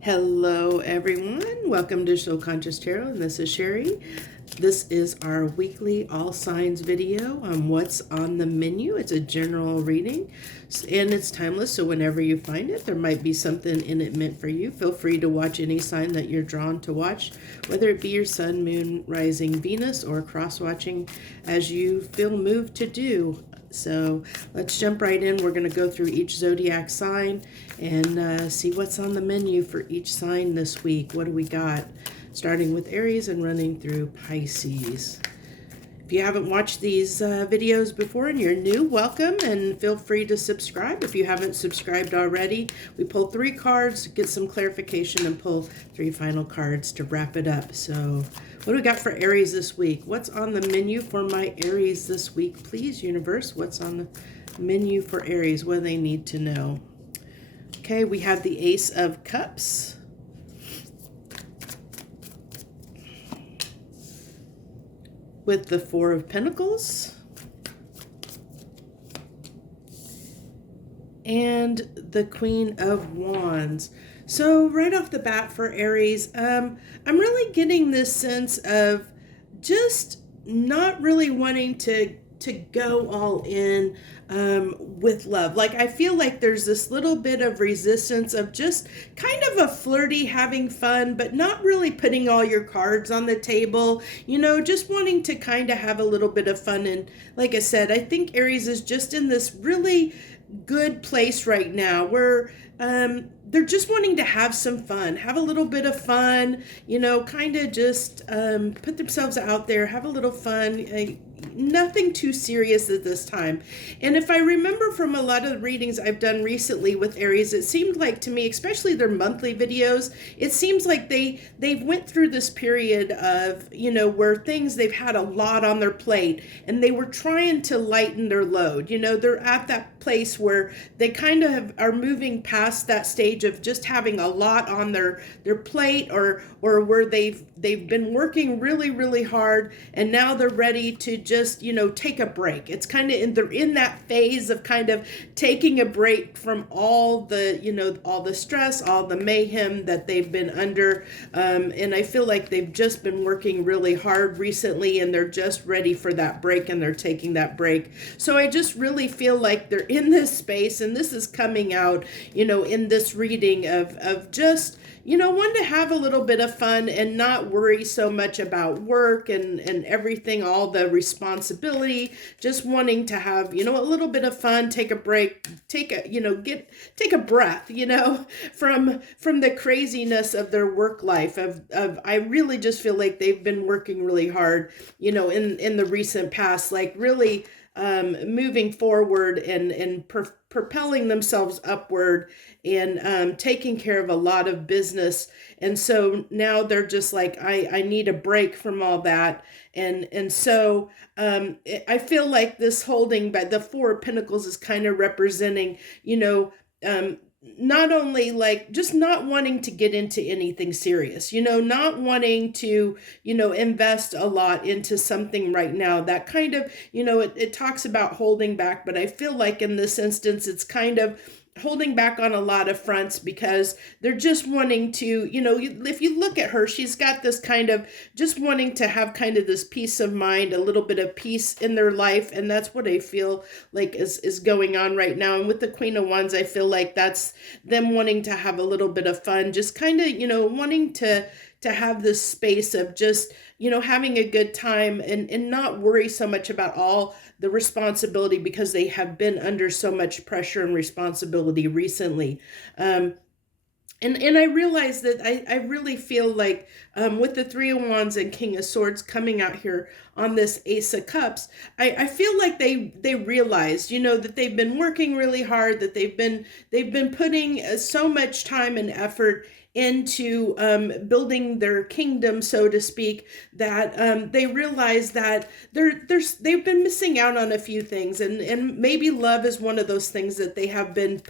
Hello, everyone. Welcome to Soul Conscious Tarot, and this is Sherry. This is our weekly all signs video on what's on the menu. It's a general reading, and it's timeless, so whenever you find it, there might be something in it meant for you. Feel free to watch any sign that you're drawn to watch, whether it be your sun, moon, rising, Venus, or cross-watching as you feel moved to do. So let's jump right in. We're going to go through each zodiac sign and see what's on the menu for each sign this week. What do we got? Starting with Aries and running through Pisces. If you haven't watched these videos before and you're new, welcome, and feel free to subscribe. If you haven't subscribed already, we pull 3 cards, get some clarification, and pull 3 final cards to wrap it up. So what do we got for Aries this week? What's on the menu for my Aries this week? Please, universe, what's on the menu for Aries? What do they need to know? Okay, we have the Ace of Cups. With the Four of Pentacles. And the Queen of Wands. So right off the bat for Aries, I'm really getting this sense of just not really wanting to go all in with love. Like, I feel like there's this little bit of resistance of just kind of a flirty, having fun, but not really putting all your cards on the table, you know, just wanting to kind of have a little bit of fun. And like I said, I think Aries is just in this really good place right now where they're just wanting to have some fun, have a little bit of fun, you know, kind of just put themselves out there, have a little fun, nothing too serious at this time. And if I remember from a lot of the readings I've done recently with Aries, it seemed like to me, especially their monthly videos, it seems like they've went through this period of, you know, where they've had a lot on their plate and they were trying to lighten their load. You know, they're at that place where they kind of are moving past that stage of just having a lot on their plate, or where they've been working really, really hard, and now they're ready to just, you know, take a break. It's kind of they're in that phase of kind of taking a break from all the, you know, all the stress, all the mayhem that they've been under. And I feel like they've just been working really hard recently, and they're just ready for that break, and they're taking that break. So I just really feel like they're in this space, and this is coming out, you know, in this reading of just, you know, wanting to have a little bit of fun and not worry so much about work and everything, all the responsibility, just wanting to have, you know, a little bit of fun, take a break, take a breath, you know, from the craziness of their work life of I really just feel like they've been working really hard, you know, in the recent past, like really moving forward and propelling themselves upward and taking care of a lot of business. And so now they're just like, I need a break from all that. And so I feel like this holding by the Four of Pentacles is kind of representing, you know, not only like just not wanting to get into anything serious, you know, not wanting to, you know, invest a lot into something right now. That kind of, you know, it talks about holding back, but I feel like in this instance, it's kind of holding back on a lot of fronts because they're just wanting to, you know, if you look at her, she's got this kind of just wanting to have kind of this peace of mind, a little bit of peace in their life. And that's what I feel like is going on right now. And with the Queen of Wands, I feel like that's them wanting to have a little bit of fun, just kind of, you know, wanting to have this space of just, you know, having a good time and not worry so much about all the responsibility because they have been under so much pressure and responsibility recently. And I realize that I really feel like with the Three of Wands and King of Swords coming out here on this Ace of Cups, I feel like they realized, you know, that they've been working really hard, that they've been putting so much time and effort into building their kingdom, so to speak, that they realize that they've been missing out on a few things, and maybe love is one of those things that they have been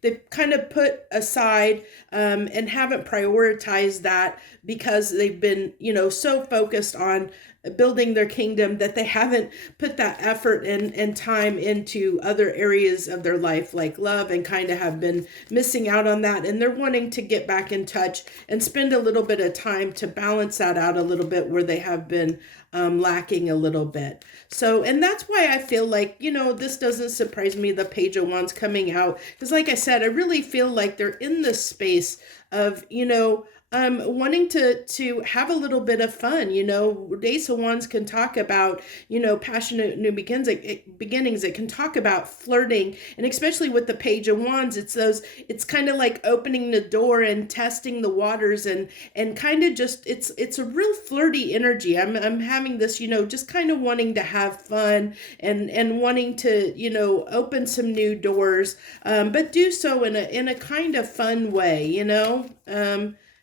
they've kind of put aside and haven't prioritized that because they've been, you know, so focused on building their kingdom, that they haven't put that effort and time into other areas of their life, like love, and kind of have been missing out on that. And they're wanting to get back in touch and spend a little bit of time to balance that out a little bit where they have been lacking a little bit. So, and that's why I feel like, this doesn't surprise me, the Page of Wands coming out. Because like I said, I really feel like they're in this space of, wanting to have a little bit of fun. Ace of Wands can talk about, passionate new beginnings. It can talk about flirting, and especially with the Page of Wands, it's kind of like opening the door and testing the waters, and kind of just, it's a real flirty energy. I'm having this, just kind of wanting to have fun and wanting to, open some new doors, but do so in a kind of fun way,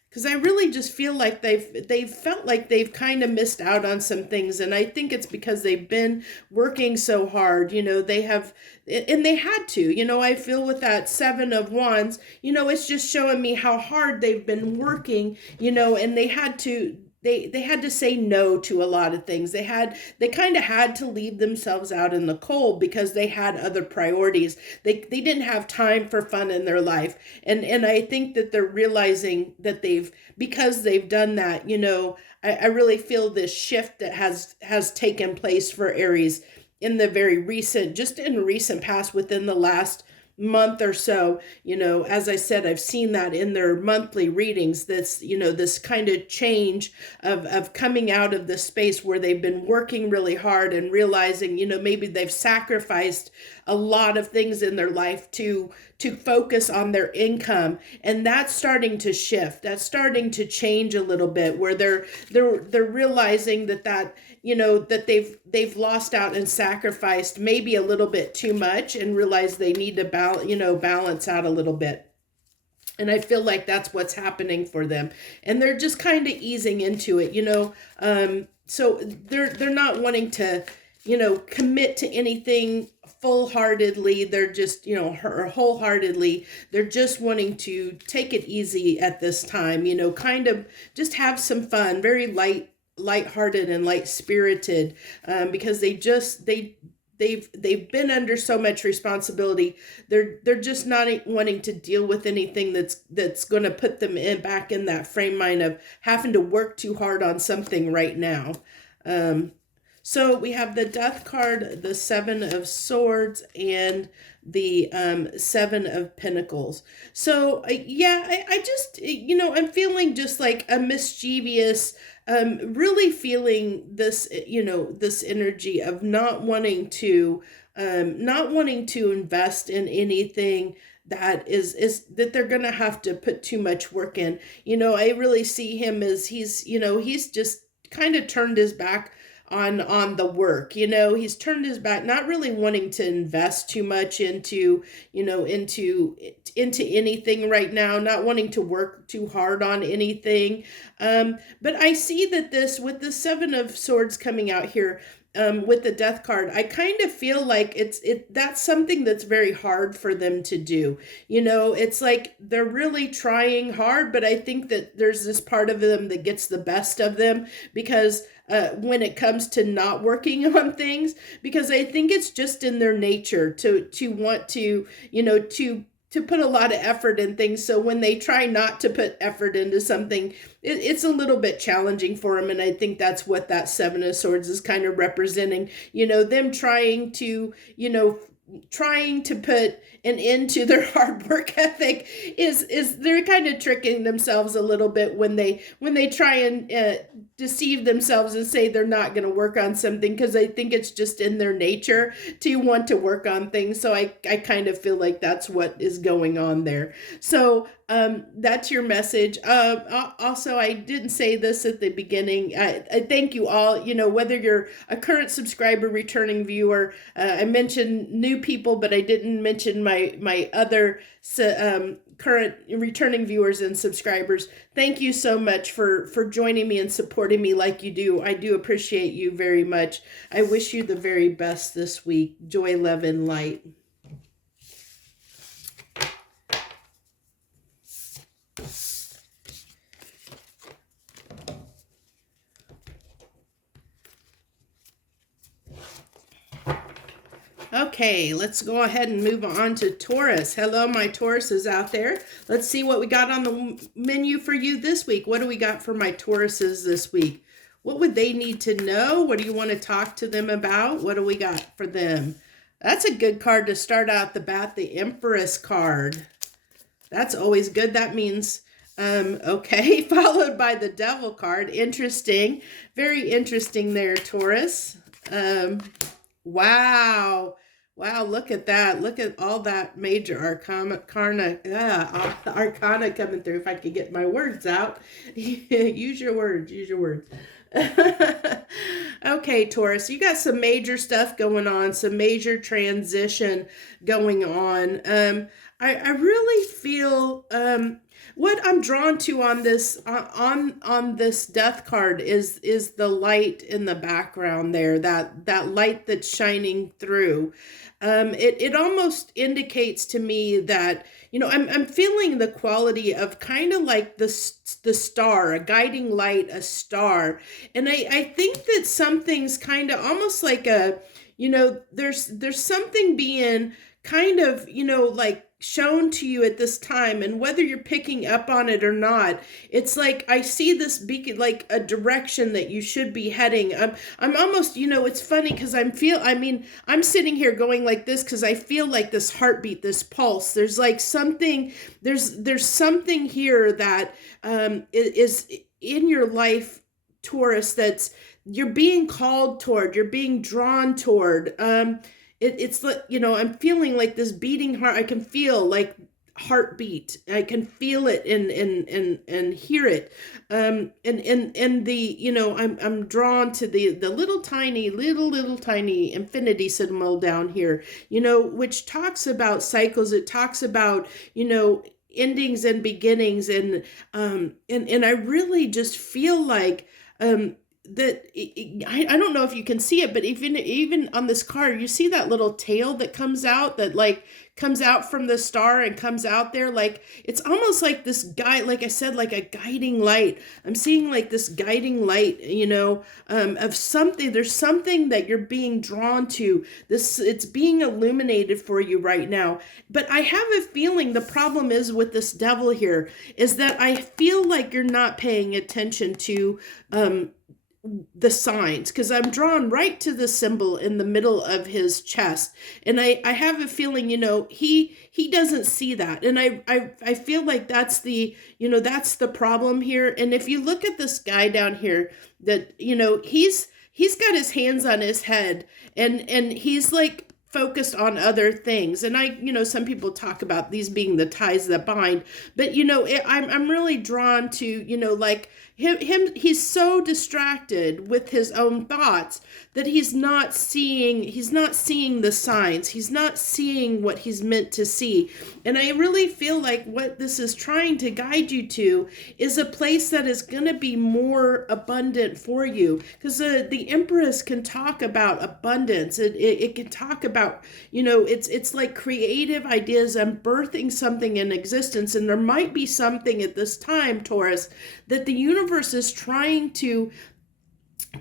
because I really just feel like they've felt like they've kind of missed out on some things, and I think it's because they've been working so hard. They have, and they had to. I feel with that Seven of Wands, it's just showing me how hard they've been working. And they had to. They had to say no to a lot of things. They kind of had to leave themselves out in the cold because they had other priorities. They didn't have time for fun in their life. And I think that they're realizing that because they've done that, I really feel this shift that has taken place for Aries in the recent past, within the last month or so. As I said, I've seen that in their monthly readings, this kind of change of coming out of the space where they've been working really hard and realizing, maybe they've sacrificed a lot of things in their life to focus on their income, and that's starting to shift. That's starting to change a little bit, where they're realizing that they've lost out and sacrificed maybe a little bit too much, and realize they need to balance out a little bit. And I feel like that's what's happening for them, and they're just kind of easing into it. So they're not wanting to commit to anything full-heartedly. They're just, or wholeheartedly, they're just wanting to take it easy at this time, kind of just have some fun, very lighthearted and light-spirited, because they've been under so much responsibility. They're just not wanting to deal with anything that's going to put them back in that frame mind of having to work too hard on something right now. So we have the Death card, the Seven of Swords, and the Seven of Pentacles. So I just, I'm feeling just like a mischievous, really feeling this, this energy of not wanting to invest in anything that is that they're gonna have to put too much work in. I really see him as he's just kind of turned his back on the work. He's turned his back, not really wanting to invest too much into anything right now, not wanting to work too hard on anything. But I see that with the Seven of Swords coming out here, with the Death card, I kind of feel like that's something that's very hard for them to do. It's like they're really trying hard, but I think that there's this part of them that gets the best of them, because when it comes to not working on things, because I think it's just in their nature to want to put a lot of effort in things. So when they try not to put effort into something, it's a little bit challenging for them. And I think that's what that Seven of Swords is kind of representing, them trying to put an end to their hard work ethic is they're kind of tricking themselves a little bit when they try and deceive themselves and say they're not going to work on something, because I think it's just in their nature to want to work on things. So I kind of feel like that's what is going on there. So that's your message. Also, I didn't say this at the beginning. I thank you all, whether you're a current subscriber, returning viewer. I mentioned new people, but I didn't mention my other current returning viewers and subscribers. Thank you so much for joining me and supporting me like you do. I do appreciate you very much. I wish you the very best this week. Joy, love, and light. Okay, let's go ahead and move on to Taurus. Hello, my Tauruses out there. Let's see what we got on the menu for you this week. What do we got for my Tauruses this week? What would they need to know? What do you want to talk to them about? What do we got for them? That's a good card to start out the bat, the Empress card. That's always good. That means, okay, followed by the Devil card. Interesting. Very interesting there, Taurus. Wow. Wow, look at that. Look at all that major arcana coming through. If I could get my words out. Use your words. Use your words. Okay, Taurus, you got some major stuff going on, some major transition going on. I really feel what I'm drawn to on this on this death card is the light in the background there, that light that's shining through. It almost indicates to me that, you know, I'm feeling the quality of kind of like the star, a guiding light, a star. And I think that something's kind of almost like a, you know, there's something being kind of, you know, like shown to you at this time, and whether you're picking up on it or not, it's like I see this beacon, like a direction that you should be heading. I'm almost, you know, it's funny because I'm sitting here going like this because I feel like this heartbeat, this pulse. There's like something, there's something here that is in your life, Taurus, that's you're being called toward, you're being drawn toward. It's like, you know, I'm feeling like this beating heart. I can feel like heartbeat. I can feel it and hear it. And the, you know, I'm drawn to the little tiny infinity symbol down here, you know, which talks about cycles. It talks about, you know, endings and beginnings. And I really just feel like, that I don't know if you can see it, but even on this card, you see that little tail that comes out, that like comes out from the star and comes out there. Like it's almost like this guy, like I said, like a guiding light. I'm seeing like this guiding light, you know, of something. There's something that you're being drawn to. It's being illuminated for you right now. But I have a feeling the problem is with this devil here is that I feel like you're not paying attention to the signs, because I'm drawn right to the symbol in the middle of his chest, and I have a feeling, you know, he doesn't see that, and I feel like that's the, you know, that's the problem here. And if you look at this guy down here, that, you know, he's got his hands on his head, and he's like focused on other things. And I, you know, some people talk about these being the ties that bind, but, you know, I'm really drawn to, you know, like him, he's so distracted with his own thoughts that he's not seeing the signs. He's not seeing what he's meant to see. And I really feel like what this is trying to guide you to is a place that is going to be more abundant for you. Because the Empress can talk about abundance. It can talk about, you know, it's like creative ideas and birthing something in existence. And there might be something at this time, Taurus, that the universe is trying to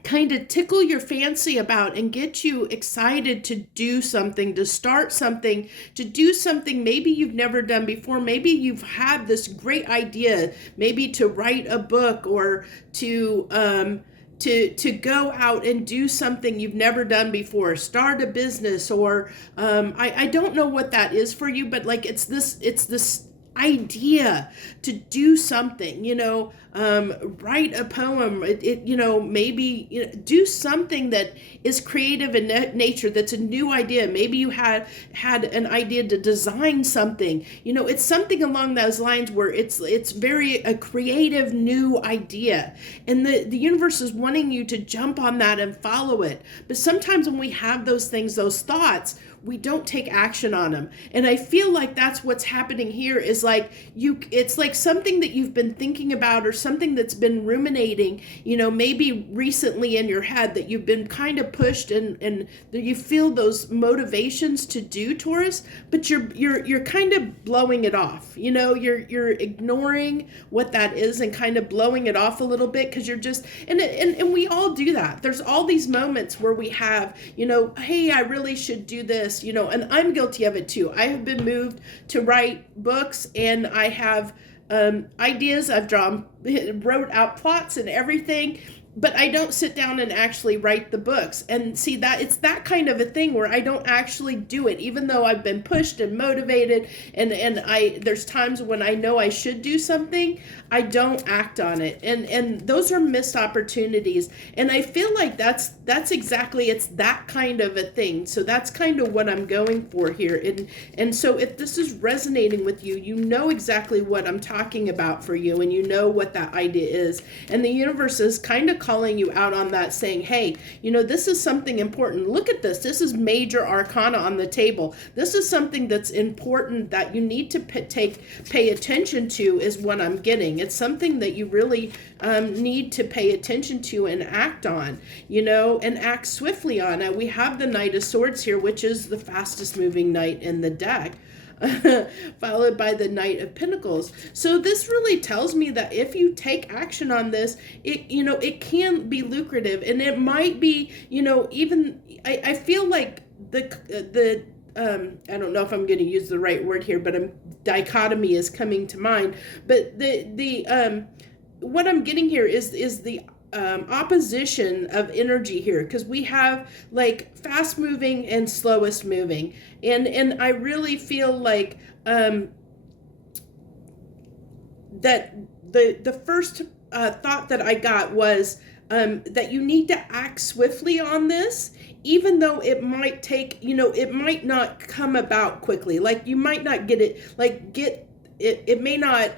kind of tickle your fancy about and get you excited to do something, to start something, to do something maybe you've never done before. Maybe you've had this great idea, maybe to write a book, or to go out and do something you've never done before, start a business, or I don't know what that is for you, but like it's this idea to do something, you know, write a poem, you know, maybe, you know, do something that is creative in nature, that's a new idea. Maybe you had an idea to design something, you know, it's something along those lines where it's very a creative new idea, and the universe is wanting you to jump on that and follow it. But sometimes when we have those things, those thoughts, we don't take action on them. And I feel like that's what's happening here, is like it's like something that you've been thinking about, or something that's been ruminating, you know, maybe recently in your head, that you've been kind of pushed and that you feel those motivations to do, Taurus, but you're kind of blowing it off. You know, you're ignoring what that is and kind of blowing it off a little bit, because you're just, and we all do that. There's all these moments where we have, you know, hey, I really should do this, this, and I'm guilty of it too. I have been moved to write books, and I have ideas. I've wrote out plots and everything, but I don't sit down and actually write the books. And see, that it's that kind of a thing where I don't actually do it, even though I've been pushed and motivated, and there's times when I know I should do something, I don't act on it. And those are missed opportunities. And I feel like that's exactly, it's that kind of a thing. So that's kind of what I'm going for here. And so if this is resonating with you, you know exactly what I'm talking about for you, and you know what that idea is. And the universe is kind of calling you out on that, saying, hey, this is something important. Look at this. This is major arcana on the table. This is something that's important that you need to pay attention to, is what I'm getting. It's something that you really need to pay attention to and act on, and act swiftly on. And we have the Knight of Swords here, which is the fastest moving knight in the deck. Followed by the Knight of Pentacles. So this really tells me that if you take action on this, it can be lucrative, and it might be, even I feel like the I don't know if I'm going to use the right word here, but dichotomy is coming to mind. But the what I'm getting here is the opposition of energy here, because we have like fast moving and slowest moving, and I really feel like that the first thought that I got was that you need to act swiftly on this, even though it might take, it might not come about quickly. Like you might not get it, it may not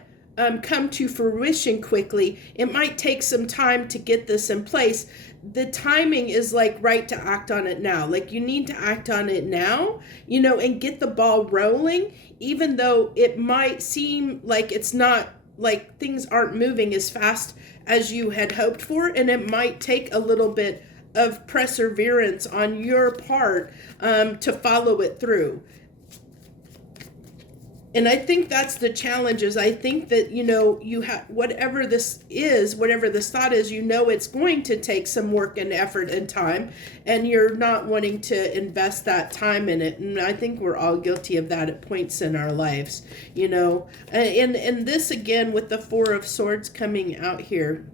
come to fruition quickly. It might take some time to get this in place. The timing is like right to act on it now. Like you need to act on it now, and get the ball rolling, even though it might seem like it's not, like things aren't moving as fast as you had hoped for, and it might take a little bit of perseverance on your part to follow it through. And I think that's the challenge, is I think that, you have, whatever this thought is, it's going to take some work and effort and time, and you're not wanting to invest that time in it. And I think we're all guilty of that at points in our lives, and this again with the Four of Swords coming out here.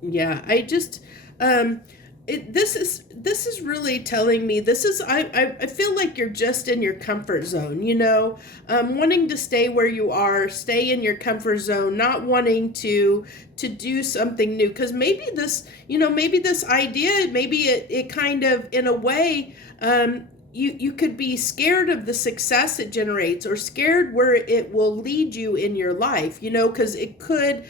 Yeah, I just, this is really telling me, I feel like you're just in your comfort zone, wanting to stay where you are, stay in your comfort zone, not wanting to do something new, because maybe this, maybe this idea, maybe it kind of, in a way, you could be scared of the success it generates, or scared where it will lead you in your life, because it could,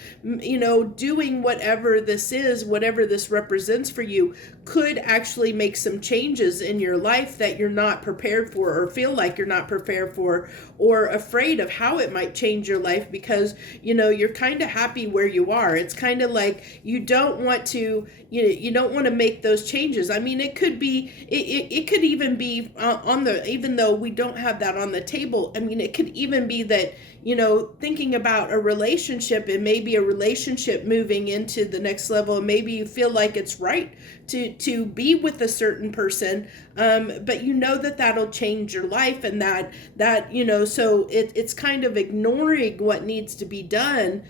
doing whatever this is, whatever this represents for you, could actually make some changes in your life that you're not prepared for, or feel like you're not prepared for, or afraid of how it might change your life, because, you're kind of happy where you are. It's kind of like you don't want to, you don't want to make those changes. I mean, it could be, it could even be even though we don't have that on the table, I mean, it could even be that, thinking about a relationship, and maybe a relationship moving into the next level, and maybe you feel like it's right to be with a certain person, but that'll change your life, and that so it's kind of ignoring what needs to be done,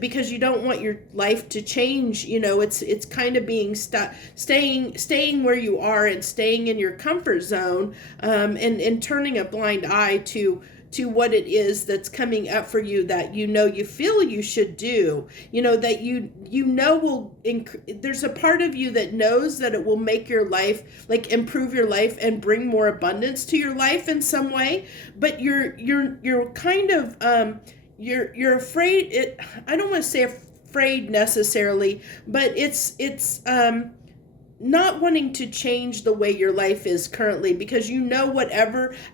because you don't want your life to change. It's kind of being staying where you are, and staying in your comfort zone, and turning a blind eye to what it is that's coming up for you, that you feel you should do, that will there's a part of you that knows that it will make your life, like improve your life and bring more abundance to your life in some way, but you're kind of you're afraid. I don't want to say afraid necessarily, but it's not wanting to change the way your life is currently, because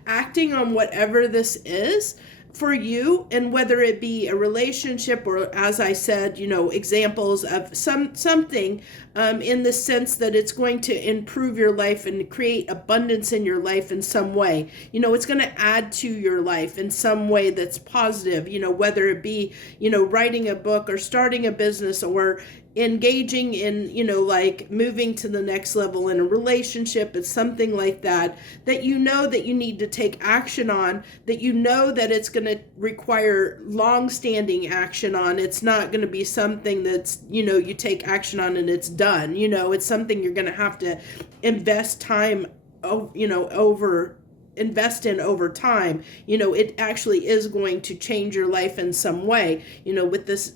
acting on whatever this is for you, and whether it be a relationship, or, as I said, examples of something in the sense that it's going to improve your life and create abundance in your life in some way. It's going to add to your life in some way that's positive, whether it be, writing a book, or starting a business, or engaging in, like moving to the next level in a relationship. It's something like that that you know that you need to take action on, that you know that it's going to require long-standing action on. It's not going to be something that's, you take action on and it's done. It's something you're going to have to invest time, invest in over time. It actually is going to change your life in some way. With this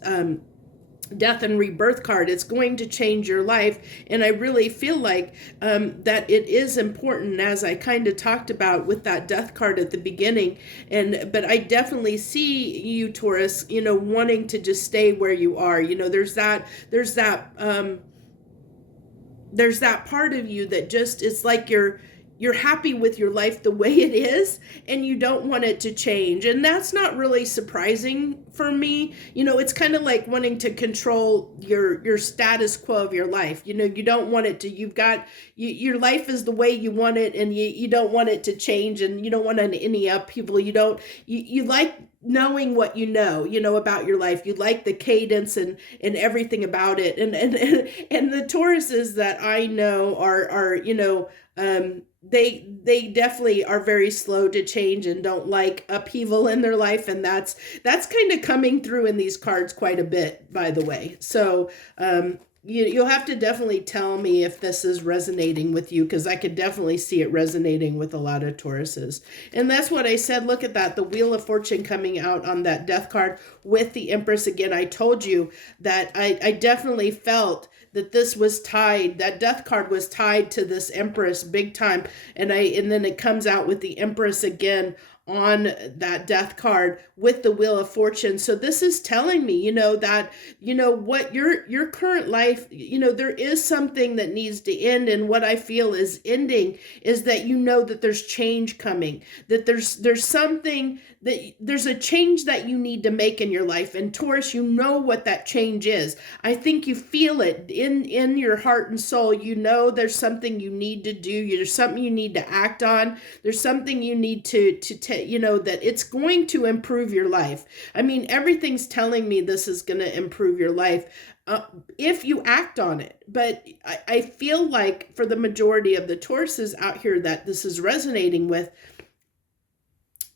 death and rebirth card, it's going to change your life. And I really feel like that it is important, as I kind of talked about with that death card at the beginning. But I definitely see you, Taurus, wanting to just stay where you are. There's that part of you that just, it's like you're happy with your life the way it is, and you don't want it to change. And that's not really surprising for me. It's kind of like wanting to control your status quo of your life. You don't want it to, your life is the way you want it, and you don't want it to change, and you don't want any upheaval. You like knowing what you know about your life. You like the cadence and everything about it. And the Tauruses that I know are they definitely are very slow to change and don't like upheaval in their life. And that's kind of coming through in these cards quite a bit, by the way. So, you'll have to definitely tell me if this is resonating with you, because I could definitely see it resonating with a lot of Tauruses. And that's what I said. Look at that, the Wheel of Fortune coming out on that death card with the Empress again. I told you that I definitely felt that this was tied, that death card was tied to this Empress big time. And then it comes out with the Empress again on that death card with the Wheel of Fortune. So this is telling me, that, what your current life, there is something that needs to end. And what I feel is ending is that, that there's change coming, that there's something that there's a change that you need to make in your life. And Taurus, what that change is. I think you feel it in your heart and soul. There's something you need to do. There's something you need to act on. There's something you need to that it's going to improve your life. I mean, everything's telling me this is going to improve your life if you act on it. But I feel like for the majority of the Tauruses out here that this is resonating with,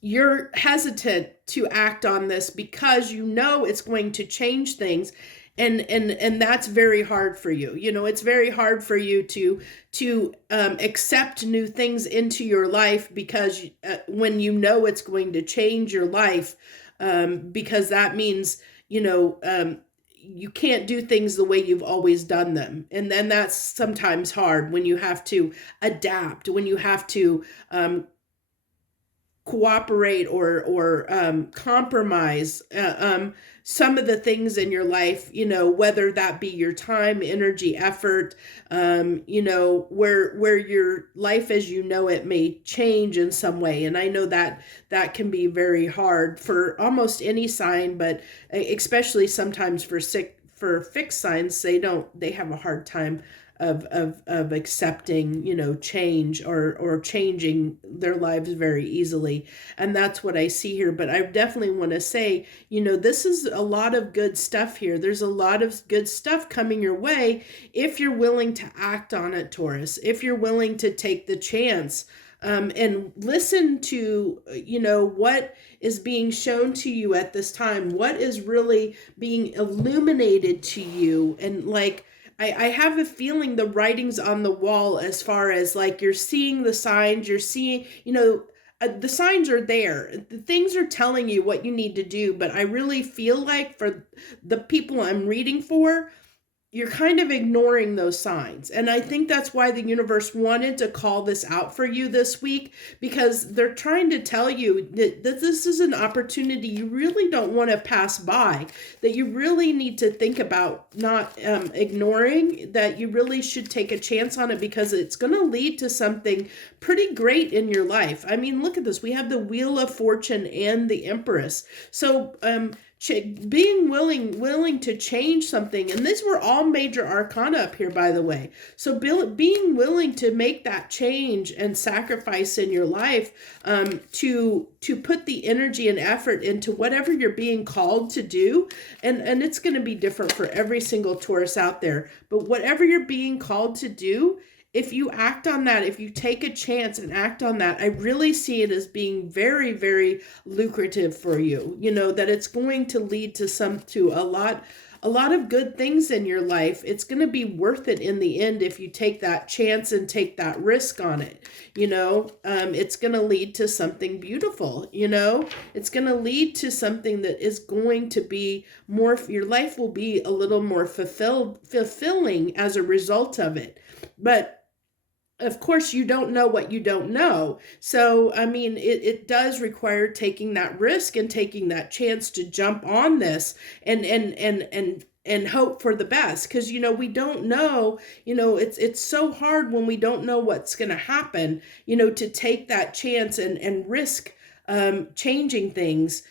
you're hesitant to act on this because it's going to change things. And that's very hard for you. It's very hard for you to accept new things into your life, because when it's going to change your life, because that means, you can't do things the way you've always done them. And then that's sometimes hard when you have to adapt, when you have to cooperate or compromise some of the things in your life, whether that be your time, energy, effort, where your life as it may change in some way. And I know that can be very hard for almost any sign, but especially sometimes for fixed signs, they have a hard time of accepting, change or changing their lives very easily. And that's what I see here. But I definitely want to say, this is a lot of good stuff here. There's a lot of good stuff coming your way if you're willing to act on it, Taurus, if you're willing to take the chance. And listen to, what is being shown to you at this time, what is really being illuminated to you. And I have a feeling the writing's on the wall, as far as you're seeing the signs, you're seeing, the signs are there. The things are telling you what you need to do. But I really feel like for the people I'm reading for, you're kind of ignoring those signs. And I think that's why the universe wanted to call this out for you this week, because they're trying to tell you that this is an opportunity you really don't want to pass by, that you really need to think about not ignoring, that you really should take a chance on it, because it's going to lead to something pretty great in your life. I mean, look at this. We have the Wheel of Fortune and the Empress. So, being willing to change something. And these were all major arcana up here, by the way. So being willing to make that change and sacrifice in your life, to put the energy and effort into whatever you're being called to do. And it's going to be different for every single Taurus out there, but whatever you're being called to do, if you act on that, if you take a chance and act on that, I really see it as being very, very lucrative for you. You know, that it's going to lead to a lot of good things in your life. It's going to be worth it in the end if you take that chance and take that risk on it. You know, it's going to lead to something beautiful. You know, it's going to lead to something that is going to be more, your life will be a little more fulfilling as a result of it. But of course, you don't know what you don't know. So, I mean, it does require taking that risk and taking that chance to jump on this and hope for the best. Because, you know, we don't know, you know, it's so hard when we don't know what's going to happen, you know, to take that chance and risk changing things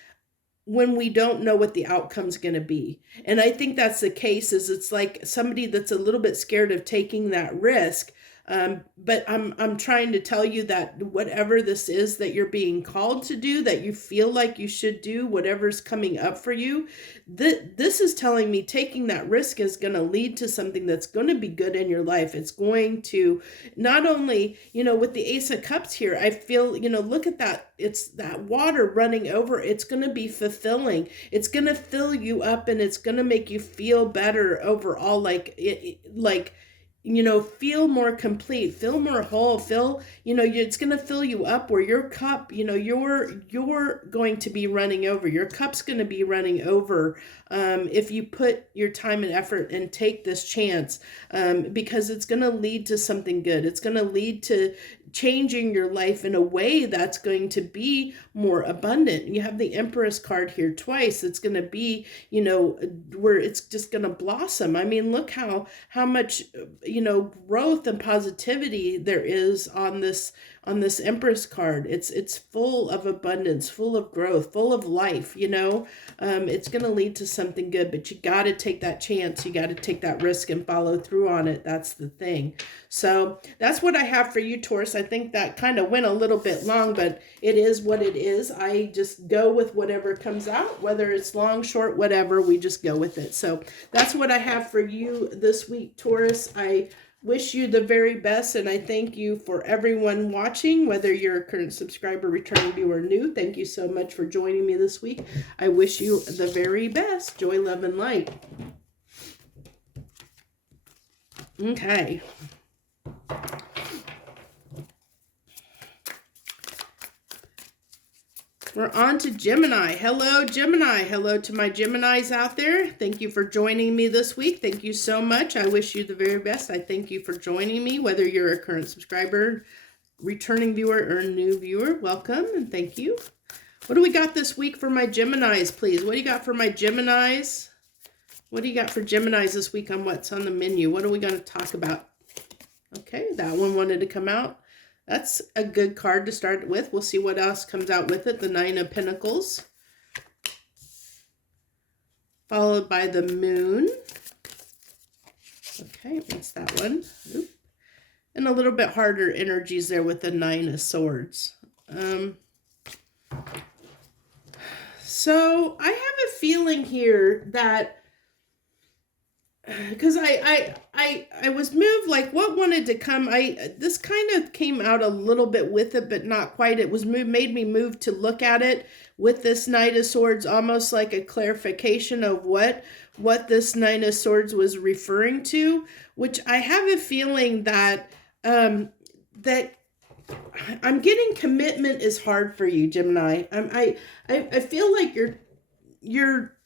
when we don't know what the outcome's going to be. And I think that's the case, is it's like somebody that's a little bit scared of taking that risk. But I'm trying to tell you that whatever this is that you're being called to do, that you feel like you should do, whatever's coming up for you, this is telling me taking that risk is going to lead to something that's going to be good in your life. It's going to not only, you know, with the Ace of Cups here, I feel, you know, look at that. It's that water running over. It's going to be fulfilling. It's going to fill you up, and it's going to make you feel better overall. You know, feel more complete, feel more whole, you know, it's going to fill you up where your cup, you know, you're going to be running over. Your cup's going to be running over if you put your time and effort and take this chance, because it's going to lead to something good. It's going to lead to changing your life in a way that's going to be more abundant. You have the Empress card here twice. It's going to be, you know, where it's just going to blossom. I mean, look how much, you know, growth and positivity there is on this Empress card. It's full of abundance, full of growth, full of life, you know. It's going to lead to something good, but you got to take that chance. You got to take that risk and follow through on it. That's the thing. So that's what I have for you, Taurus. I think that kind of went a little bit long, but it is what it is. I just go with whatever comes out, whether it's long, short, whatever, we just go with it. So that's what I have for you this week, Taurus. I wish you the very best, and I thank you for everyone watching, whether you're a current subscriber, returning viewer, new. Thank you so much for joining me this week. I wish you the very best. Joy, love, and light. Okay. We're on to Gemini. Hello, Gemini. Hello to my Geminis out there. Thank you for joining me this week. Thank you so much. I wish you the very best. I thank you for joining me, whether you're a current subscriber, returning viewer, or new viewer. Welcome and thank you. What do we got this week for my Geminis, please? What do you got for my Geminis? What do you got for Geminis this week on what's on the menu? What are we going to talk about? Okay, that one wanted to come out. That's a good card to start with. We'll see what else comes out with it. The Nine of Pentacles. Followed by the Moon. Okay, that's that one. Oop. And a little bit harder energies there with the Nine of Swords. So I have a feeling here that, because I was moved, like what wanted to come, this kind of came out a little bit with it, but not quite. It was made me move to look at it with this Knight of Swords, almost like a clarification of what this Knight of Swords was referring to, which I have a feeling that that I'm getting commitment is hard for you, Gemini. I feel like you're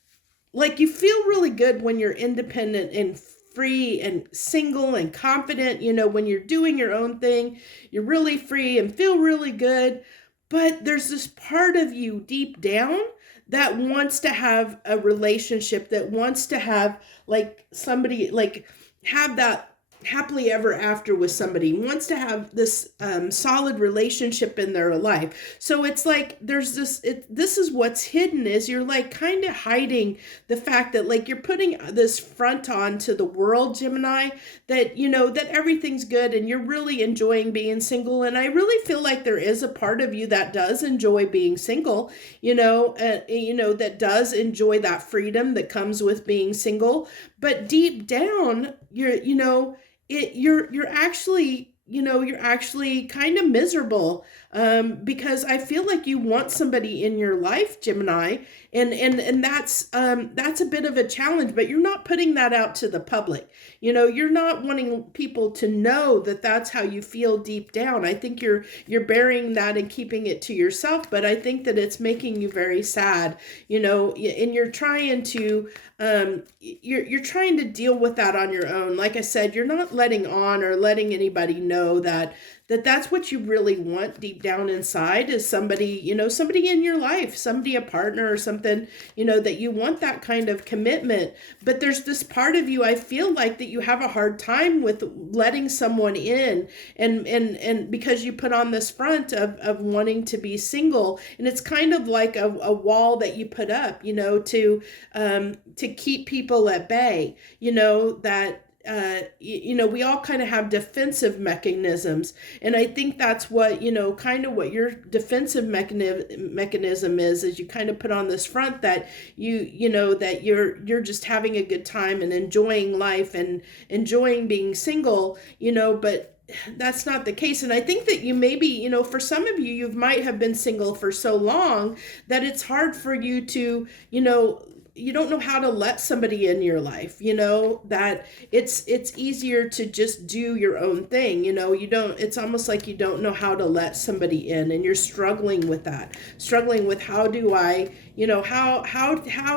like, you feel really good when you're independent and free and single and confident, you know, when you're doing your own thing, you're really free and feel really good. But there's this part of you deep down that wants to have a relationship, that wants to have like somebody, like have that happily ever after with somebody, wants to have this solid relationship in their life. So it's like there's this is what's hidden, is you're like kind of hiding the fact that like you're putting this front on to the world, Gemini, that that everything's good and you're really enjoying being single. And I really feel like there is a part of you that does enjoy being single, that does enjoy that freedom that comes with being single. But deep down, you're actually you're actually kind of miserable, because I feel like you want somebody in your life, Gemini, and that's a bit of a challenge, but you're not putting that out to the public. You're not wanting people to know that that's how you feel deep down. I think you're burying that and keeping it to yourself, but I think that it's making you very sad, and you're trying to you're trying to deal with that on your own. Like I said, you're not letting on or letting anybody know that's what you really want deep down inside, is somebody, somebody in your life, somebody, a partner or something, that you want that kind of commitment. But there's this part of you, I feel like, that you have a hard time with letting someone in, and because you put on this front of wanting to be single, and it's kind of like a wall that you put up, to keep people at bay, that we all kind of have defensive mechanisms. And I think that's what, kind of what your defensive mechanism is you kind of put on this front that that you're just having a good time and enjoying life and enjoying being single, but that's not the case. And I think that you maybe, for some of you, you might have been single for so long that it's hard for you to, you don't know how to let somebody in your life, that it's easier to just do your own thing. It's almost like you don't know how to let somebody in, and you're struggling with that, struggling with how do I, how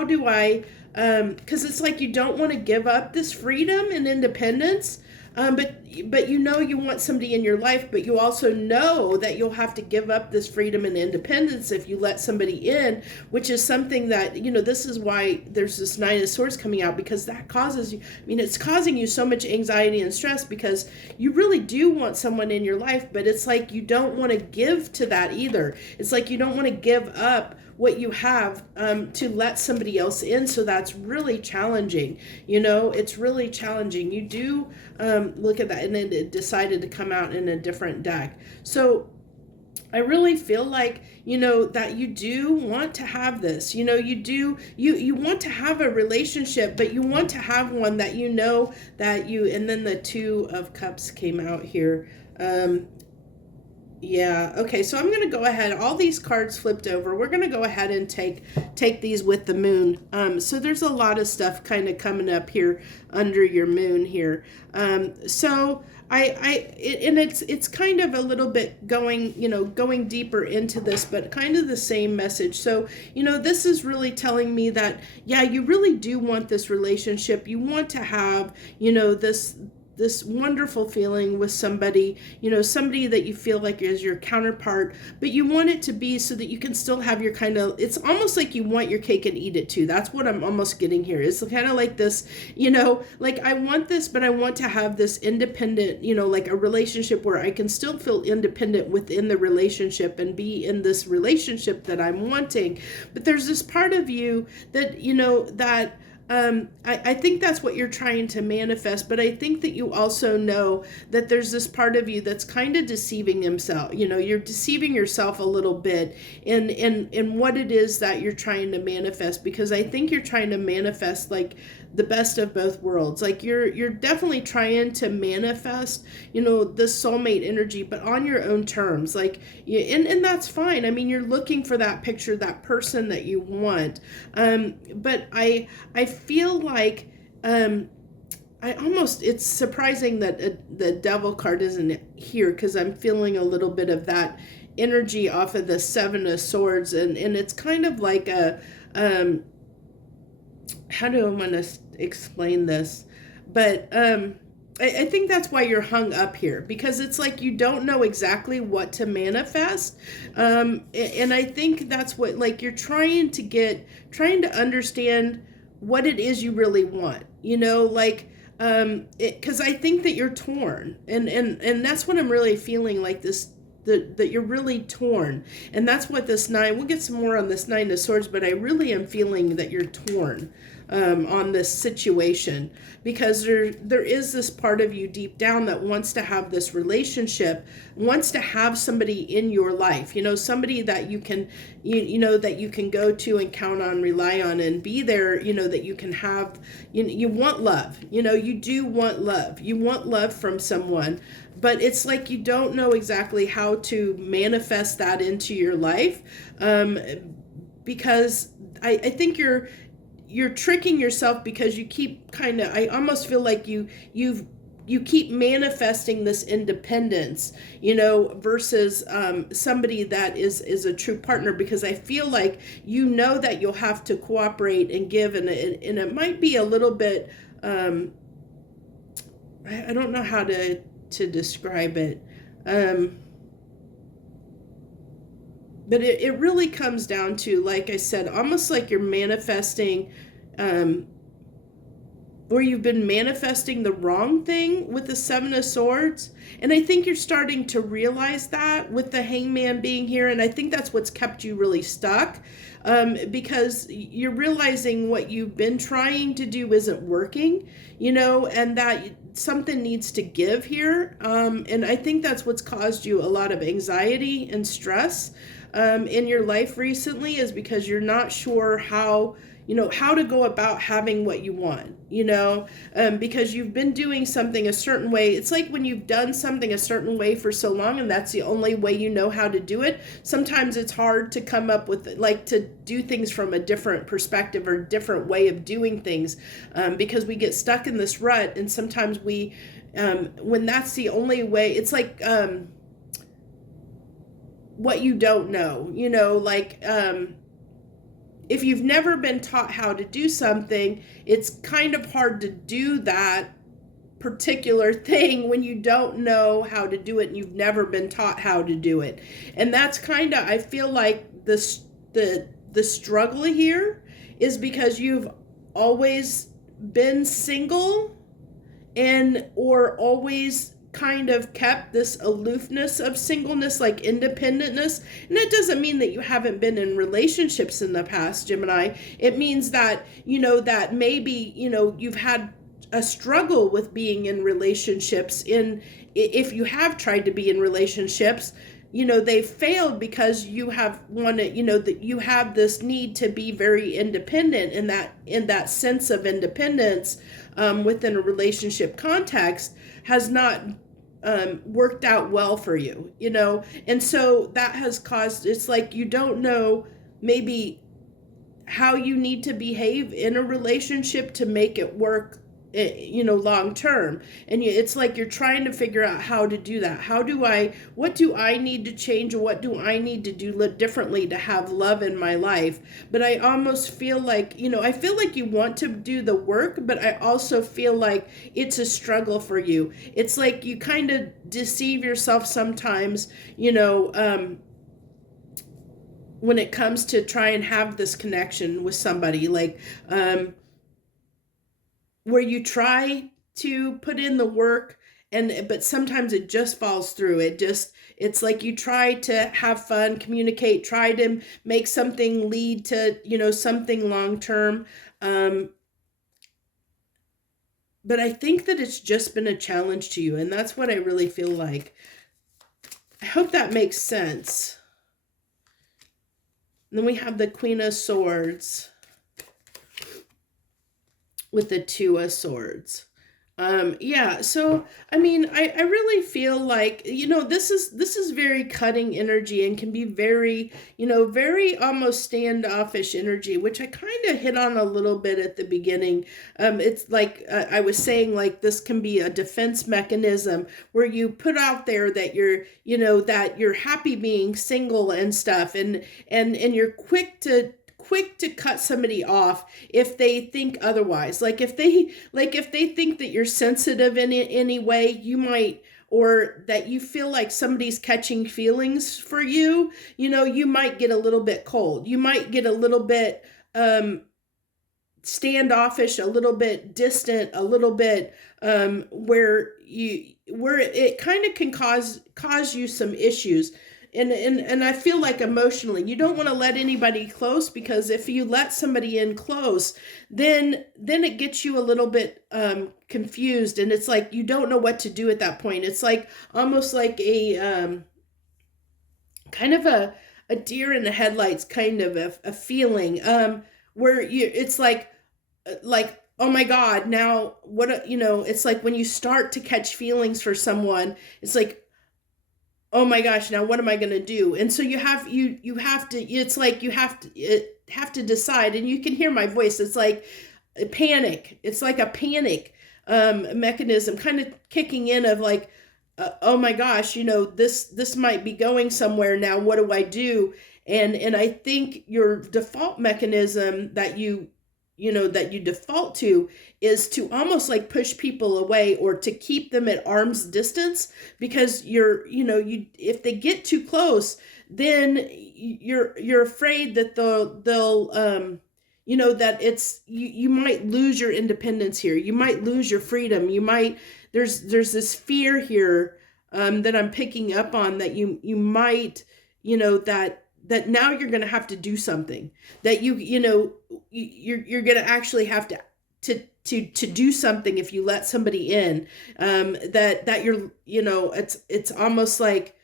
do I, because it's like you don't want to give up this freedom and independence. But you want somebody in your life, but you also know that you'll have to give up this freedom and independence if you let somebody in, which is something that, this is why there's this Nine of Swords coming out, because that causes you, it's causing you so much anxiety and stress, because you really do want someone in your life, but it's like you don't want to give to that either. It's like you don't want to give up what you have to let somebody else in. So that's really challenging. It's really challenging. You do look at that, and then it decided to come out in a different deck. So I really feel like, that you do want to have this, you want to have a relationship, but you want to have one that that and then the Two of Cups came out here. Yeah, okay, so I'm going to go ahead. All these cards flipped over. We're going to go ahead and take these with the moon. So there's a lot of stuff kind of coming up here under your moon here. So it's kind of a little bit going deeper into this, but kind of the same message. So, this is really telling me that, yeah, you really do want this relationship. You want to have, this wonderful feeling with somebody, somebody that you feel like is your counterpart, but you want it to be so that you can still have your kind of, it's almost like you want your cake and eat it too. That's what I'm almost getting here. It's kind of like this, like I want this, but I want to have this independent, like a relationship where I can still feel independent within the relationship and be in this relationship that I'm wanting. But there's this part of you that, that I think that's what you're trying to manifest, but I think that you also know that there's this part of you that's kind of deceiving himself. You're deceiving yourself a little bit in what it is that you're trying to manifest, because I think you're trying to manifest like the best of both worlds. Like you're definitely trying to manifest, this soulmate energy, but on your own terms. Like, and that's fine. You're looking for that picture, that person that you want. But I feel like, it's surprising that the Devil card isn't here, because I'm feeling a little bit of that energy off of the Seven of Swords, and it's kind of like a, how do I want to explain this? But I think that's why you're hung up here, because it's like you don't know exactly what to manifest. And I think that's what, like, you're trying to understand what it is you really want. because I think that you're torn, and that's what I'm really feeling like this. That you're really torn, and that's what this nine. We'll get some more on this Nine of Swords, but I really am feeling that you're torn on this situation, because there is this part of you deep down that wants to have this relationship, wants to have somebody in your life, somebody that you can that you can go to and count on, rely on, and be there, that you can have. You want love, you do want love, you want love from someone, but it's like you don't know exactly how to manifest that into your life, because I think you're tricking yourself, because you keep I almost feel like you keep manifesting this independence, versus somebody that is a true partner, because I feel like that you'll have to cooperate and give, and it might be a little bit, I don't know how to describe it, but it really comes down to, like I said, almost like you're manifesting, or you've been manifesting the wrong thing with the Seven of Swords. And I think you're starting to realize that with the Hangman being here. And I think that's what's kept you really stuck, because you're realizing what you've been trying to do isn't working, and that something needs to give here. And I think that's what's caused you a lot of anxiety and stress in your life recently, is because you're not sure how to go about having what you want, because you've been doing something a certain way. It's like when you've done something a certain way for so long, and that's the only way you know how to do it. Sometimes it's hard to come up with, to do things from a different perspective or different way of doing things, because we get stuck in this rut. And sometimes we, when that's the only way, it's like, what you don't know, if you've never been taught how to do something, it's kind of hard to do that particular thing when you don't know how to do it and you've never been taught how to do it. And that's I feel like the struggle here is because you've always been single, or always kind of kept this aloofness of singleness, like independentness. And that doesn't mean that you haven't been in relationships in the past, Gemini. It means that, that maybe, you've had a struggle with being in relationships. If you have tried to be in relationships, they've failed because you have wanted, that you have this need to be very independent, and that sense of independence within a relationship context has not worked out well for you, and so that has caused, it's like you don't know maybe how you need to behave in a relationship to make it work, long term. And it's like you're trying to figure out how to do that. What do I need to change, or what do I need to do differently to have love in my life? But I almost feel like, I feel like you want to do the work, but I also feel like it's a struggle for you. It's like you kind of deceive yourself sometimes, when it comes to try and have this connection with somebody, like, where you try to put in the work, but sometimes it just falls through. It's like you try to have fun, communicate, try to make something lead to, something long-term. But I think that it's just been a challenge to you, and that's what I really feel like. I hope that makes sense. And then we have the Queen of Swords with the Two of Swords. Yeah, so I mean, I really feel like, this is very cutting energy, and can be very, very almost standoffish energy, which I kind of hit on a little bit at the beginning. It's like, I was saying, like, this can be a defense mechanism where you put out there that you're happy being single and stuff, and you're quick to cut somebody off if they think otherwise. Like if they think that you're sensitive in any way, you might, or that you feel like somebody's catching feelings for you, you might get a little bit cold. You might get a little bit standoffish, a little bit distant, a little bit where it kind of can cause you some issues. And I feel like emotionally, you don't want to let anybody close, because if you let somebody in close, then it gets you a little bit confused, and it's like you don't know what to do at that point. It's like almost like a kind of a deer in the headlights kind of a feeling, where it's like oh my God, now what, it's like when you start to catch feelings for someone, it's like, oh my gosh, now what am I going to do? And so you have to, it's like you have to decide, and you can hear my voice. It's like a panic. It's like a panic mechanism kind of kicking in of like, oh my gosh, this might be going somewhere now. What do I do? And I think your default mechanism that you default to is to almost like push people away, or to keep them at arm's distance, because if they get too close, then you're afraid that they'll that it's you might lose your independence here. You might lose your freedom. You might there's this fear here that I'm picking up on, that you might that now you're going to have to do something, that you're going to actually have to do something if you let somebody in, that you're it's almost like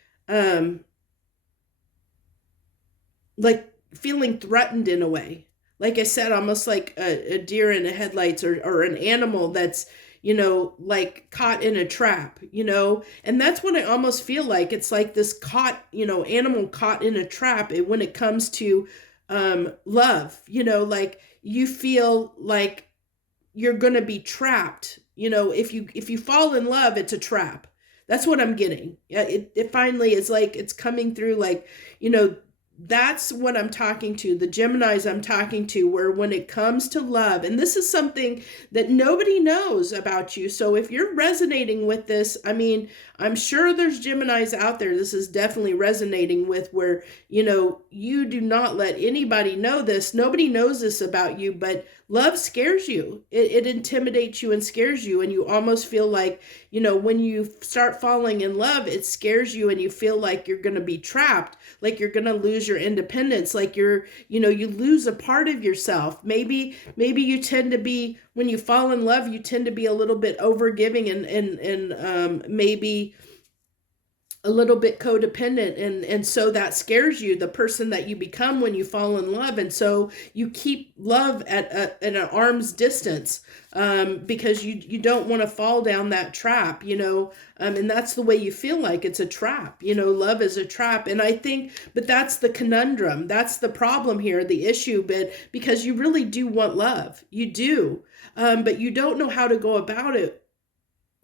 feeling threatened in a way. Like I said, almost like a deer in the headlights, or an animal that's like caught in a trap, and that's what I almost feel like. It's like this animal caught in a trap when it comes to love, like you feel like you're going to be trapped. If you fall in love, it's a trap. That's what I'm getting. Yeah, it finally is like it's coming through, like, that's what I'm talking to, the Geminis I'm talking to, where when it comes to love, and this is something that nobody knows about you. So if you're resonating with this, I mean, I'm sure there's Geminis out there this is definitely resonating with, where, you do not let anybody know this. Nobody knows this about you, but love scares you. It intimidates you and scares you. And you almost feel like, when you start falling in love, it scares you, and you feel like you're going to be trapped, like you're going to lose your independence, like you lose a part of yourself. Maybe you tend to be, when you fall in love, you tend to be a little bit overgiving, and maybe a little bit codependent, and so that scares you, the person that you become when you fall in love. And so you keep love at an arm's distance, because you don't want to fall down that trap, and that's the way you feel like it's a trap. Love is a trap. And I think, but that's the conundrum, that's the problem here, the issue, but because you really do want love, you do, but you don't know how to go about it,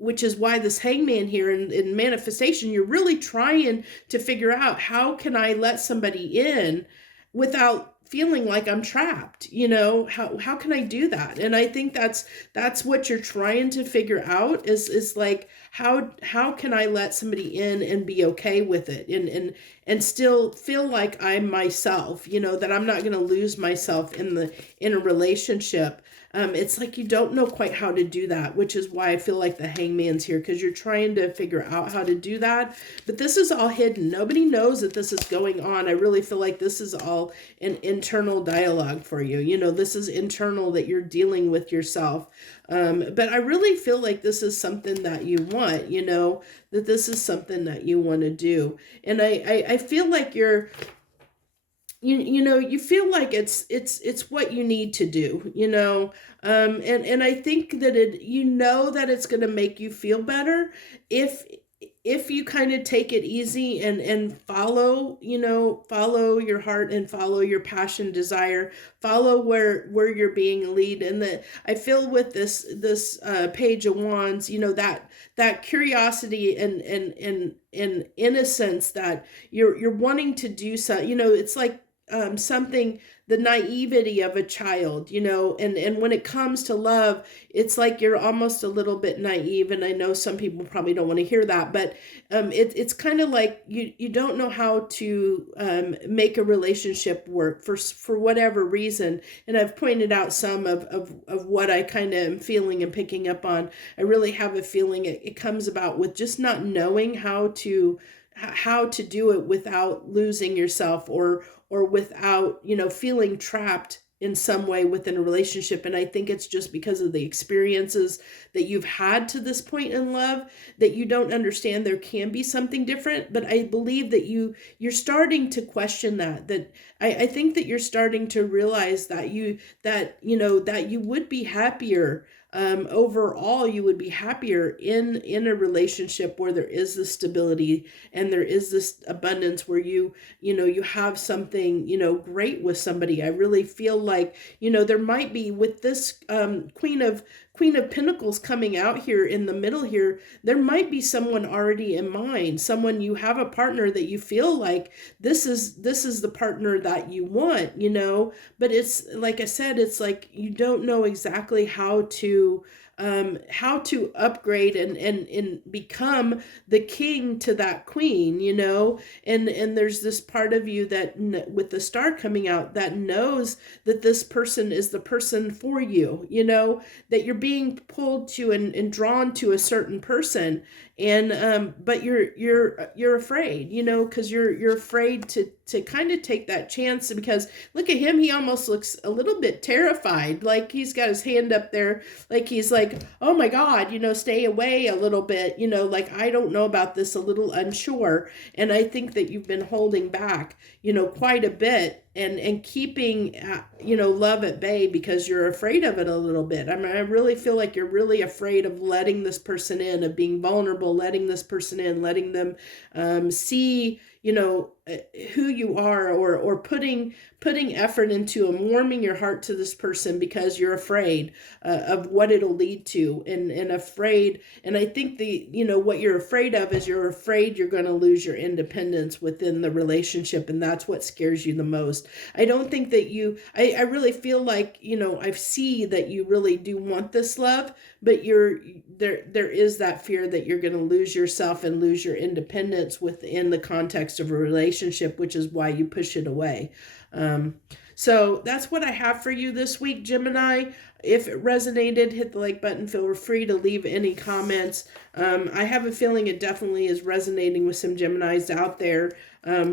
which is why this hangman here in manifestation, you're really trying to figure out, how can I let somebody in without feeling like I'm trapped? How can I do that? And I think that's what you're trying to figure out, is like, how can I let somebody in and be okay with it, and still feel like I'm myself, that I'm not going to lose myself in a relationship. It's like you don't know quite how to do that, which is why I feel like the hangman's here, because you're trying to figure out how to do that. But this is all hidden. Nobody knows that this is going on. I really feel like this is all an internal dialogue for you. This is internal, that you're dealing with yourself. But I really feel like this is something that you want, that this is something that you want to do. And I feel like you feel like it's what you need to do, and I think that that it's going to make you feel better if you kind of take it easy and follow your heart, and follow your passion, desire, follow where you're being led. And I feel with this Page of Wands, that curiosity and innocence, that you're wanting to do so, it's like something, the naivety of a child, you know, and when it comes to love, it's like you're almost a little bit naive. And I know some people probably don't want to hear that, but it's kind of like you don't know how to make a relationship work for whatever reason. And I've pointed out some of what I kind of am feeling and picking up on. I really have a feeling it comes about with just not knowing how to do it without losing yourself, or without, you know, feeling trapped in some way within a relationship. And I think it's just because of the experiences that you've had to this point in love that you don't understand there can be something different. But I believe that you're starting to question that I think that you're starting to realize that you would be happier. Overall, you would be happier in a relationship where there is this stability and there is this abundance, where you have something, you know, great with somebody. I really feel like, you know, there might be with this Queen of Pentacles coming out here in the middle here, there might be someone already in mind, someone, you have a partner that you feel like this is the partner that you want, you know, but it's like I said, it's like you don't know exactly how to upgrade and become the king to that queen, you know, and there's this part of you that with the star coming out that knows that this person is the person for you, you know, that you're being pulled to and drawn to a certain person. And but you're afraid, you know, because you're afraid to kind of take that chance, because look at him, he almost looks a little bit terrified, like he's got his hand up there, like he's like, oh my God, you know, stay away a little bit, you know, like I don't know about this, a little unsure. And I think that you've been holding back, you know, quite a bit, and keeping you know, love at bay because you're afraid of it a little bit. I mean, I really feel like you're really afraid of letting this person in, of being vulnerable, letting this person in, letting them see, you know, who you are, or putting effort into and warming your heart to this person because you're afraid of what it'll lead to, and afraid. And I think you know, what you're afraid of is you're afraid you're going to lose your independence within the relationship, and that's what scares you the most. I don't think that I really feel like, you know, I see that you really do want this love, but there is that fear that you're going to lose yourself and lose your independence within the context of a relationship, which is why you push it away. So that's what I have for you this week, Gemini. If it resonated, hit the like button. Feel free to leave any comments. I have a feeling it definitely is resonating with some Geminis out there,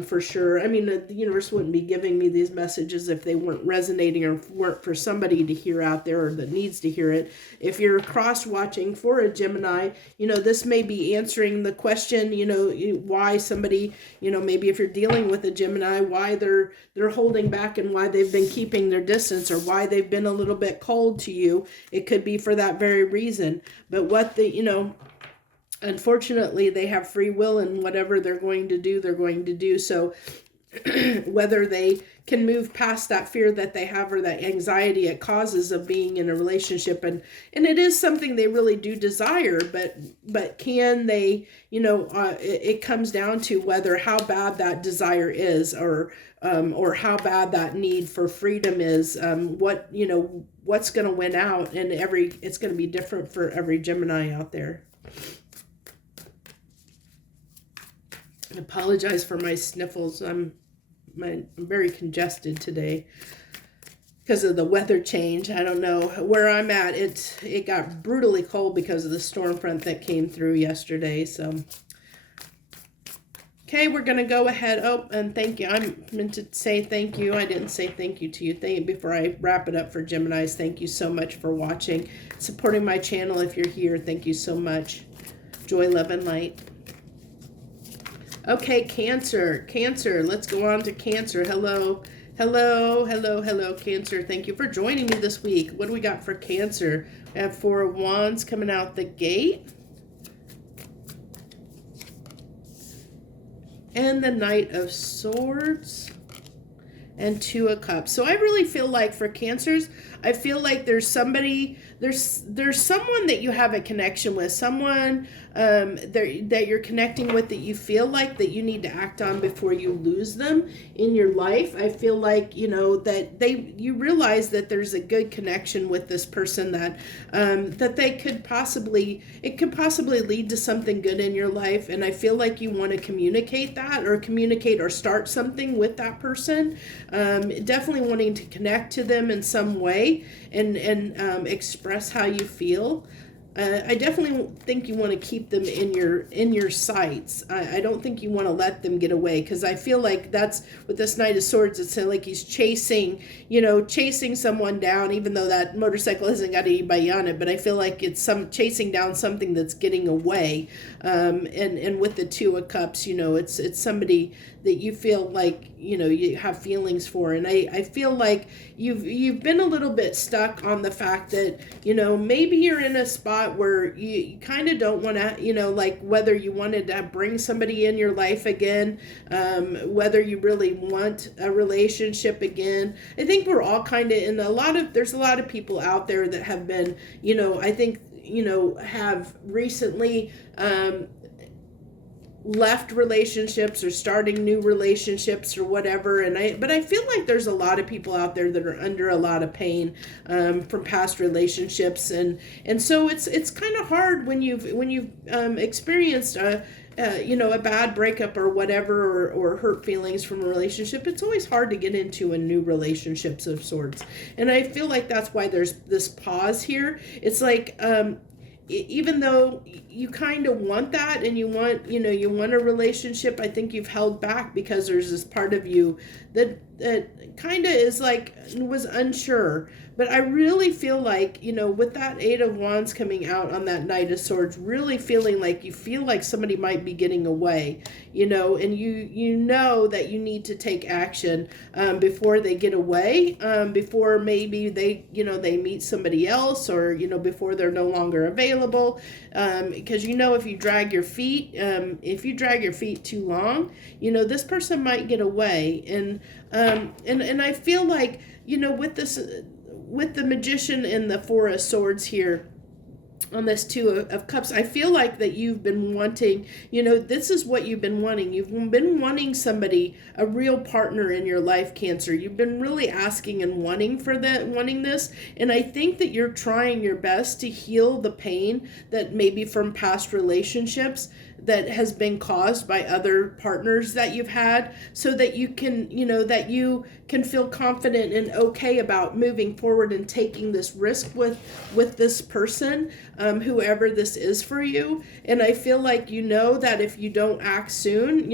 for sure. I mean, the universe wouldn't be giving me these messages if they weren't resonating or weren't for somebody to hear out there, or that needs to hear it. If you're cross-watching for a Gemini, you know, this may be answering the question, you know, why somebody, you know, maybe if you're dealing with a Gemini, why they're holding back and why they've been keeping their distance, or why they've been a little bit cold to you. It could be for that very reason. But what you know, unfortunately, they have free will, and whatever they're going to do, they're going to do. So whether they can move past that fear that they have, or that anxiety it causes of being in a relationship, and it is something they really do desire, but can they, you know, it comes down to whether how bad that desire is, or how bad that need for freedom is, what, you know, what's going to win out, and it's going to be different for every Gemini out there. I apologize for my sniffles. I'm very congested today because of the weather change. I don't know where I'm at. It got brutally cold because of the storm front that came through yesterday. So, okay, we're going to go ahead. Oh, and thank you. I meant to say thank you. I didn't say thank you to you. Before I wrap it up for Geminis, thank you so much for watching, supporting my channel. If you're here, thank you so much. Joy, love, and light. Okay, Cancer. Let's go on to Cancer. Hello, Cancer. Thank you for joining me this week. What do we got for Cancer? We have Four of Wands coming out the gate. And the Knight of Swords. And Two of Cups. So I really feel like for Cancers, I feel like there's somebody, there's someone that you have a connection with, someone that you're connecting with that you feel like that you need to act on before you lose them in your life. I feel like, that you realize that there's a good connection with this person, that that it could possibly lead to something good in your life. And I feel like you want to communicate that, or communicate or start something with that person. Definitely wanting to connect to them in some way, and express how you feel. I definitely think you want to keep them in your sights. I don't think you want to let them get away, because I feel like that's with this Knight of Swords. It's like he's chasing someone down, even though that motorcycle hasn't got anybody on it. But I feel like it's chasing down something that's getting away. And with the Two of Cups, it's somebody that you feel like you have feelings for. And I feel like you've been a little bit stuck on the fact that maybe you're in a spot where you kind of don't want to, like whether you wanted to bring somebody in your life again, whether you really want a relationship again. I think we're all kind of there's a lot of people out there that have been, I think, have recently left relationships or starting new relationships or whatever. But I feel like there's a lot of people out there that are under a lot of pain from past relationships, and so it's kind of hard when you've experienced a bad breakup or whatever, or hurt feelings from a relationship. It's always hard to get into a new relationships of sorts. And I feel like that's why there's this pause here. It's like, even though you kind of want that, and you want a relationship, I think you've held back because there's this part of you that kind of is like, was unsure. But I really feel like, with that Eight of Wands coming out on that Knight of Swords, really feeling like you feel like somebody might be getting away, and you know that you need to take action before they get away, before maybe they meet somebody else, or, before they're no longer available. Because, if you drag your feet too long, this person might get away. And I feel like, with the Magician and the Four of Swords here on this Two of Cups, I feel like that you've been wanting, this is what you've been wanting. You've been wanting somebody, a real partner in your life, Cancer. You've been really asking and wanting this. And I think that you're trying your best to heal the pain that maybe from past relationships that has been caused by other partners that you've had, so that you can, that you can feel confident and okay about moving forward and taking this risk with this person, whoever this is for you. And I feel like, that if you don't act soon,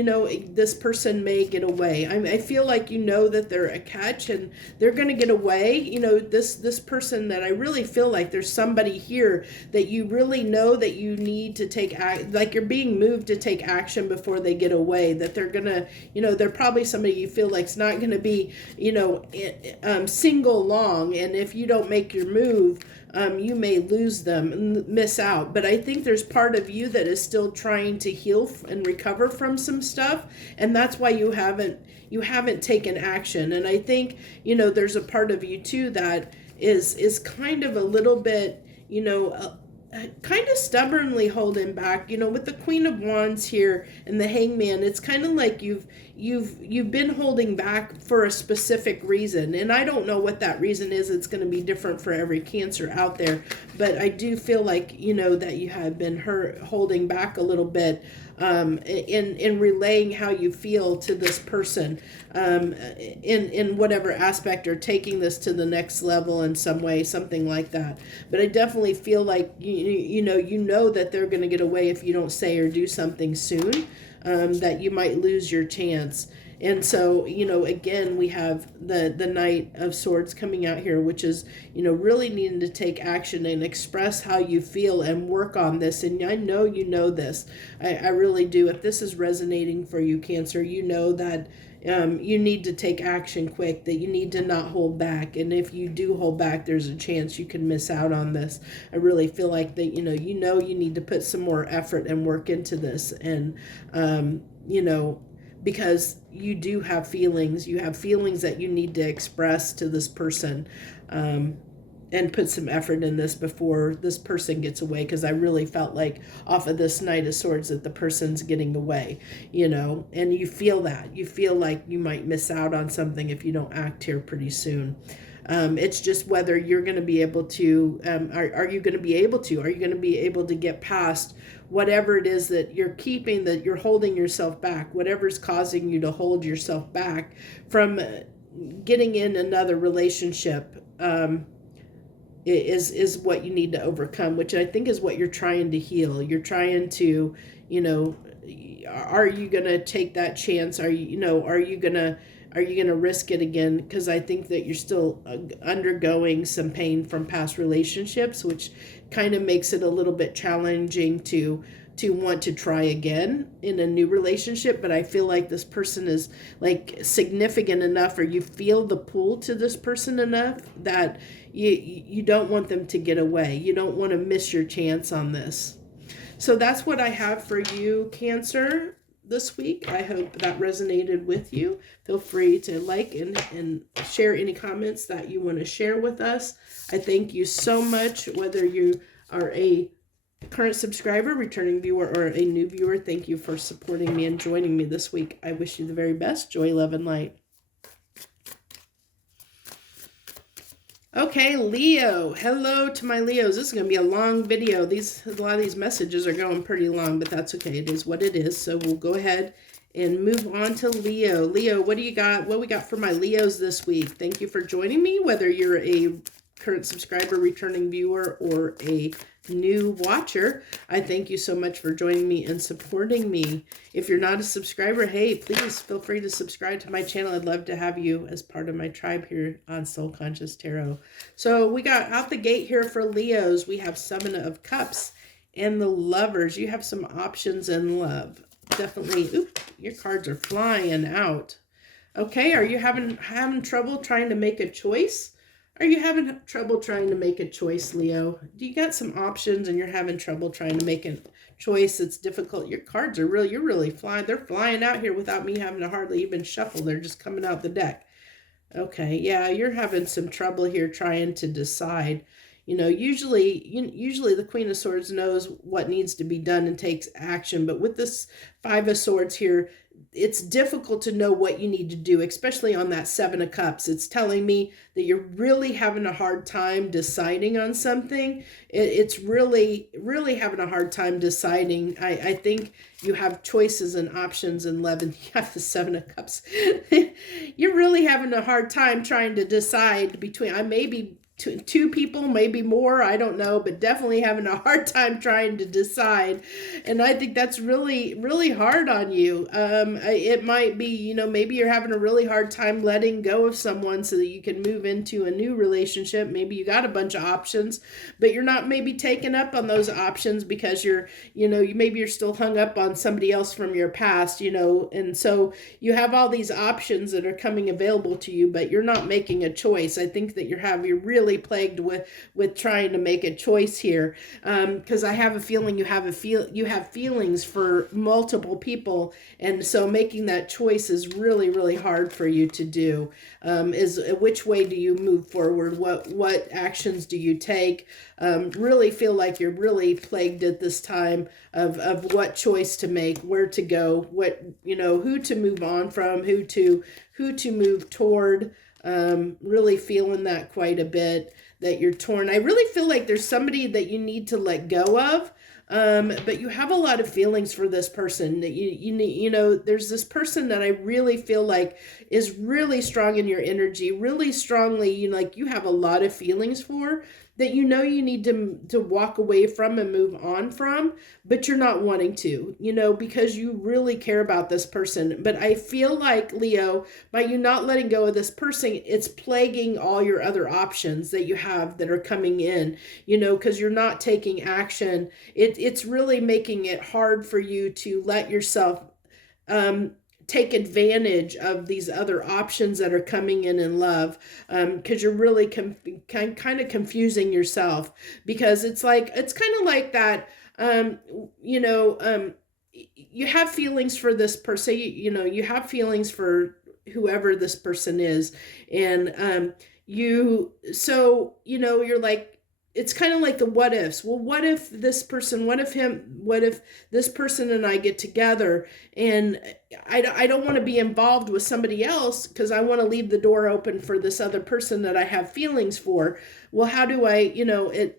this person may get away. I feel like, that they're a catch and they're going to get away. This person that I really feel like there's somebody here that you really know that you need to take like you're being moved to take action before they get away, that they're gonna, they're probably somebody you feel like's not gonna be, single long, and if you don't make your move, you may lose them and miss out. But I think there's part of you that is still trying to heal and recover from some stuff, and that's why you haven't taken action. And I think, there's a part of you too that is kind of a little bit, kind of stubbornly holding back, with the Queen of Wands here and the Hangman. It's kind of like you've been holding back for a specific reason, and I don't know what that reason is. It's going to be different for every Cancer out there, but I do feel like that you have been holding back a little bit in relaying how you feel to this person, in whatever aspect, or taking this to the next level in some way, something like that. But I definitely feel like you know that they're going to get away if you don't say or do something soon, that you might lose your chance. And so, again, we have the Knight of Swords coming out here, which is, really needing to take action and express how you feel and work on this. And I know this. I really do. If this is resonating for you, Cancer, that you need to take action quick, that you need to not hold back. And if you do hold back, there's a chance you can miss out on this. I really feel like that, you need to put some more effort and work into this. And, because you do have feelings. You have feelings that you need to express to this person. and put some effort in this before this person gets away, because I really felt like off of this Knight of Swords that the person's getting away, and you feel that. You feel like you might miss out on something if you don't act here pretty soon. It's just whether you're going to be able to, are you going to be able to, are you going to be able to get past whatever it is that you're keeping, that you're holding yourself back, whatever's causing you to hold yourself back from getting in another relationship, is what you need to overcome, which I think is what you're trying to heal. You're trying to, are you going to take that chance? Are you going to risk it again? Because I think that you're still undergoing some pain from past relationships, which kind of makes it a little bit challenging to want to try again in a new relationship. But I feel like this person is like significant enough, or you feel the pull to this person enough that you don't want them to get away. You don't want to miss your chance on this. So that's what I have for you, Cancer, this week. I hope that resonated with you. Feel free to like and share any comments that you want to share with us. I thank you so much, whether you are a current subscriber, returning viewer, or a new viewer. Thank you for supporting me and joining me this week. I wish you the very best. Joy, love, and light. Okay, Leo. Hello to my Leos. This is going to be a long video. A lot of these messages are going pretty long, but that's okay. It is what it is. So we'll go ahead and move on to Leo. Leo, what do you got? What we got for my Leos this week? Thank you for joining me, whether you're a current subscriber, returning viewer, or a new watcher. I thank you so much for joining me and supporting me. If you're not a subscriber, hey, please feel free to subscribe to my channel. I'd love to have you as part of my tribe here on Soul Conscious Tarot. So we got out the gate here for Leos. We have Seven of Cups and the Lovers. You have some options in love. Definitely. Oop, your cards are flying out. Okay, are you having trouble trying to make a choice? Are you having trouble trying to make a choice, Leo? Do you got some options and you're having trouble trying to make a choice? It's difficult. Your cards are you're really flying. They're flying out here without me having to hardly even shuffle. They're just coming out the deck. Okay, yeah, you're having some trouble here trying to decide. Usually the Queen of Swords knows what needs to be done and takes action. But with this Five of Swords here, it's difficult to know what you need to do, especially on that Seven of Cups. It's telling me that you're really having a hard time deciding on something. It's really, really having a hard time deciding. I think you have choices and options in love, and you have the Seven of Cups. You're really having a hard time trying to decide between, maybe two people, maybe more, I don't know, but definitely having a hard time trying to decide. And I think that's really, really hard on you. It might be, maybe you're having a really hard time letting go of someone so that you can move into a new relationship. Maybe you got a bunch of options, but you're not maybe taking up on those options because maybe you're still hung up on somebody else from your past, and so you have all these options that are coming available to you, but you're not making a choice. I think that you're really plagued with trying to make a choice here, because I have a feeling you have feelings for multiple people, and so making that choice is really, really hard for you to do. Is which way do you move forward? What actions do you take? Really feel like you're really plagued at this time of what choice to make, where to go, who to move on from, who to move toward. Really feeling that quite a bit, that you're torn. I really feel like there's somebody that you need to let go of, but you have a lot of feelings for this person. That there's this person that I really feel like is really strong in your energy, really strongly, you have a lot of feelings for, that you need to walk away from and move on from, but you're not wanting to, because you really care about this person. But I feel like, Leo, by you not letting go of this person, it's plaguing all your other options that you have that are coming in, because you're not taking action. It's really making it hard for you to let yourself take advantage of these other options that are coming in love, because you're really kind of confusing yourself, because it's kind of like that, you have feelings for this person, you have feelings for whoever this person is, and you're like, it's kind of like the what ifs. Well, what if this person, what if him, what if this person and I get together, and I don't want to be involved with somebody else because I want to leave the door open for this other person that I have feelings for. Well, how do I,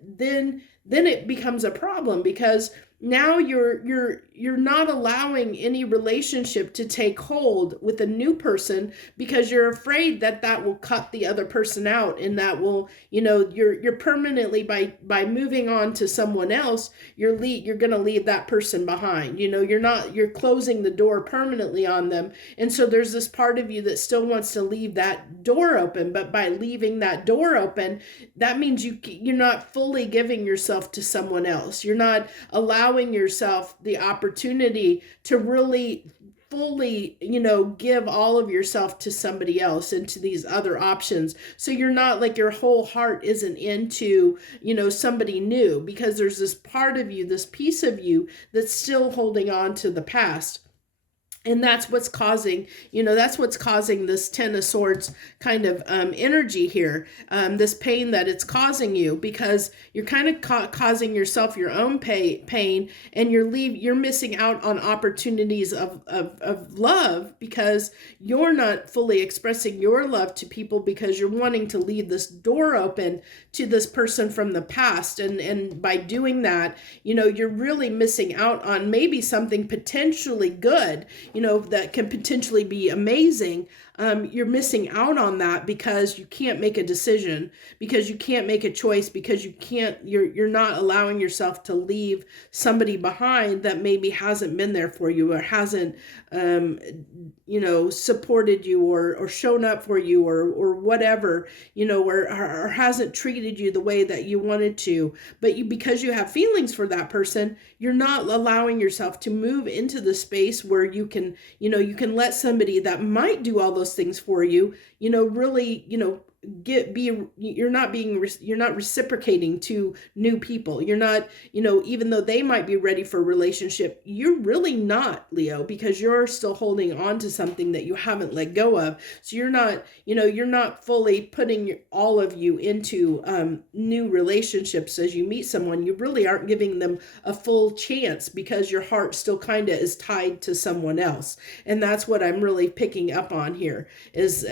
then it becomes a problem, because now you're not allowing any relationship to take hold with a new person, because you're afraid that that will cut the other person out, and that will, you're permanently, by moving on to someone else, you're going to leave that person behind. You're closing the door permanently on them. And so there's this part of you that still wants to leave that door open, but by leaving that door open, that means you're not fully giving yourself to someone else. You're not allowing yourself the opportunity to really fully, give all of yourself to somebody else and to these other options. So you're not like, your whole heart isn't into, somebody new, because there's this part of you, this piece of you that's still holding on to the past. And that's what's causing, this Ten of Swords kind of energy here, this pain that it's causing you, because you're kind of causing yourself your own pain, and you're missing out on opportunities of love, because you're not fully expressing your love to people, because you're wanting to leave this door open to this person from the past. And by doing that, you're really missing out on maybe something potentially good, that can potentially be amazing. You're missing out on that because you can't make a decision, because you can't make a choice, because you're not allowing yourself to leave somebody behind that maybe hasn't been there for you, or hasn't, supported you, or shown up for you, or whatever, or hasn't treated you the way that you wanted to. But because you have feelings for that person, you're not allowing yourself to move into the space where you can let somebody that might do all those things for you, really, you're not reciprocating to new people. You're not, even though they might be ready for a relationship, you're really not, Leo, because you're still holding on to something that you haven't let go of. So you're not fully putting all of you into new relationships. As you meet someone, you really aren't giving them a full chance, because your heart still kind of is tied to someone else. And that's what I'm really picking up on here, is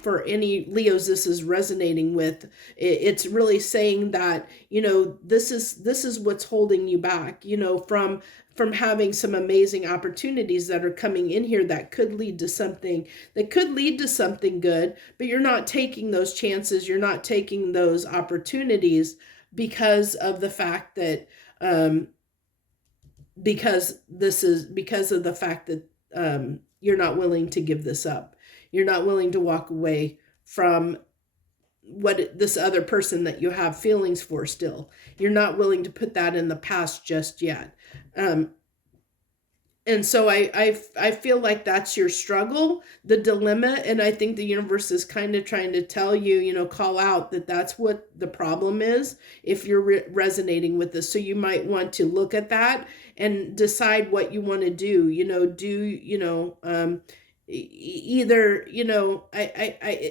for any Leos this is resonating with. It's really saying that, this is what's holding you back, from having some amazing opportunities that are coming in here that could lead to something good, but you're not taking those chances. You're not taking those opportunities because of the fact that, you're not willing to give this up. You're not willing to walk away from this other person that you have feelings for still. You're not willing to put that in the past just yet. And so I feel like that's your struggle, the dilemma. And I think the universe is kind of trying to tell you, call out that that's what the problem is, if you're resonating with this. So you might want to look at that and decide what you want to do, either,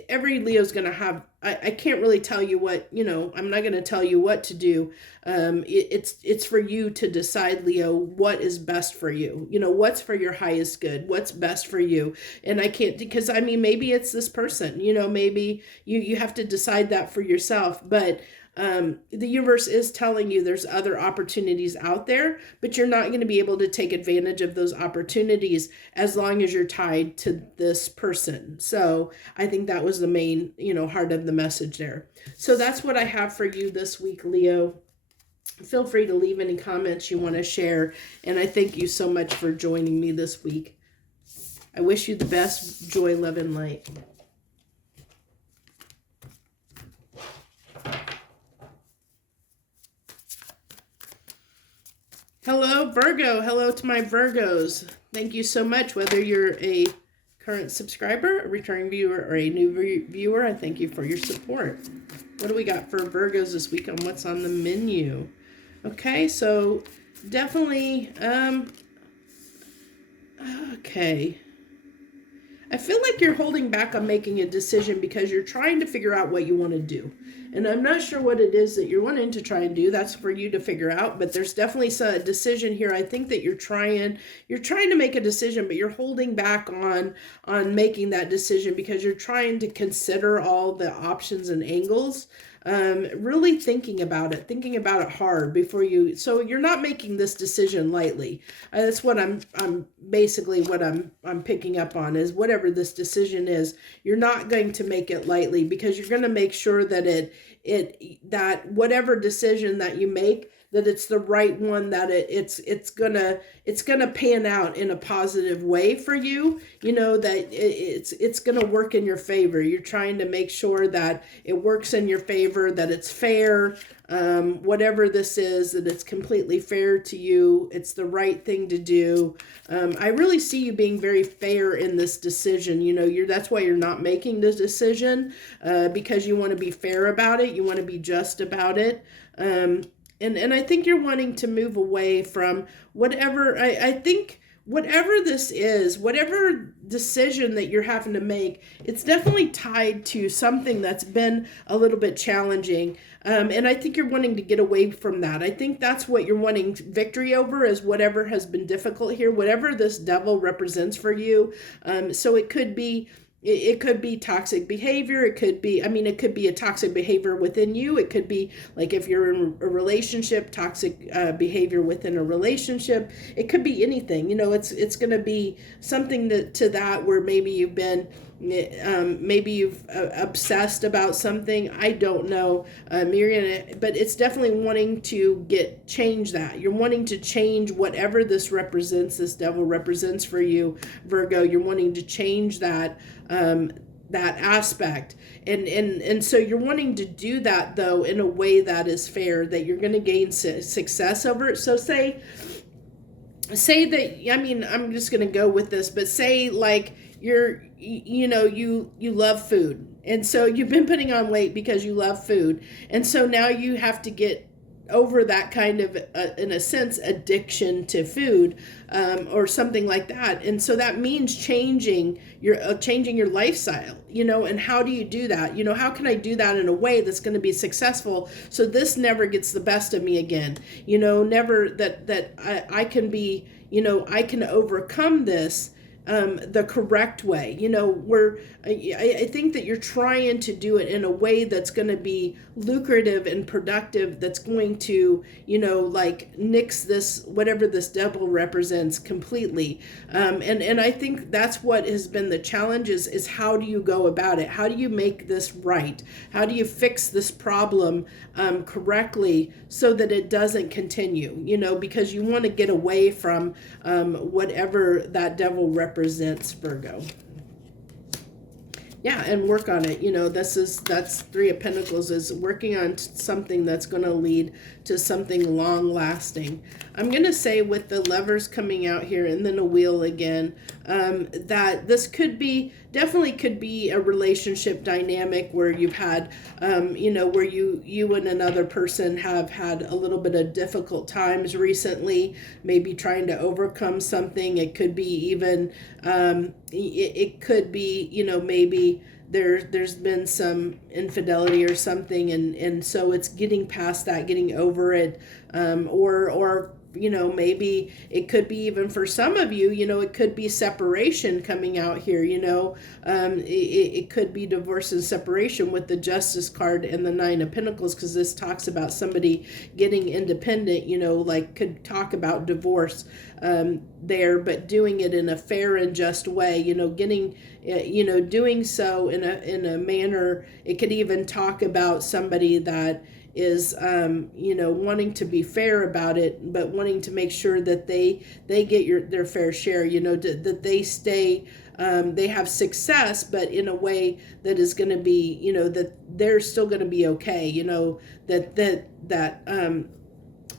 every Leo's going to have, I can't really tell you what, I'm not going to tell you what to do. It's for you to decide, Leo, what is best for you, what's for your highest good, what's best for you. And I can't, because maybe it's this person, maybe you have to decide that for yourself. But the universe is telling you there's other opportunities out there, but you're not going to be able to take advantage of those opportunities as long as you're tied to this person. So I think that was the main, heart of the message there. So that's what I have for you this week, Leo. Feel free to leave any comments you want to share. And I thank you so much for joining me this week. I wish you the best joy, love, and light. Hello, Virgo. Hello to my Virgos. Thank you so much. Whether you're a current subscriber, a returning viewer, or a new viewer, I thank you for your support. What do we got for Virgos this week on what's on the menu? Okay, so definitely, okay. I feel like you're holding back on making a decision because you're trying to figure out what you want to do. And I'm not sure what it is that you're wanting to try and do. That's for you to figure out. But there's definitely a decision here. I think that you're trying to make a decision, but you're holding back on making that decision because you're trying to consider all the options and angles. Really thinking about it hard before you, so you're not making this decision lightly. That's what I'm basically what I'm picking up on is whatever this decision is, you're not going to make it lightly because you're going to make sure that that whatever decision that you make, that it's the right one, that it's gonna pan out in a positive way for you, that it's gonna work in your favor. You're trying to make sure that it works in your favor, that it's fair, whatever this is, that it's completely fair to you, it's the right thing to do. I really see you being very fair in this decision. That's why you're not making the decision, because you want to be fair about it, you want to be just about it. And I think you're wanting to move away from whatever, I think whatever this is, whatever decision that you're having to make, it's definitely tied to something that's been a little bit challenging. And I think you're wanting to get away from that. I think that's what you're wanting victory over, is whatever has been difficult here, whatever this devil represents for you. So it could be toxic behavior. It could be a toxic behavior within you. It could be like if you're in a relationship, toxic behavior within a relationship. It could be anything. It's going to be something to that where maybe you've been, maybe you've obsessed about something. I don't know. But it's definitely wanting to change that. You're wanting to change whatever this represents, this devil represents for you, Virgo. You're wanting to change that aspect, and so you're wanting to do that though in a way that is fair, that you're going to gain success over it. So say that, I'm just going to go with this, but say like you love food, and so you've been putting on weight because you love food, and so now you have to get over that kind of in a sense addiction to food, or something like that. And so that means changing your lifestyle, and how do you do that? How can I do that in a way that's going to be successful, so this never gets the best of me again, never that I can be, I can overcome this the correct way, where I think that you're trying to do it in a way that's going to be lucrative and productive, that's going to, like nix this, whatever this devil represents completely. And I think that's what has been the challenge is how do you go about it? How do you make this right? How do you fix this problem correctly so that it doesn't continue, because you want to get away from whatever that devil represents, Virgo. Yeah, and work on it. That's Three of Pentacles, is working on something that's going to lead to something long lasting. I'm going to say with the Lovers coming out here and then a Wheel again, that this definitely could be a relationship dynamic where you've had, where you and another person have had a little bit of difficult times recently, maybe trying to overcome something. It could be even, it could be, maybe there's been some infidelity or something, and so it's getting past that, getting over it, or maybe it could be, even for some of you, it could be separation coming out here, it could be divorce and separation with the Justice card and the Nine of Pentacles, because this talks about somebody getting independent, like could talk about divorce there, but doing it in a fair and just way, getting, doing so in a manner. It could even talk about somebody that is, wanting to be fair about it, but wanting to make sure that they get their fair share, that they stay, they have success, but in a way that is going to be, that they're still going to be okay, that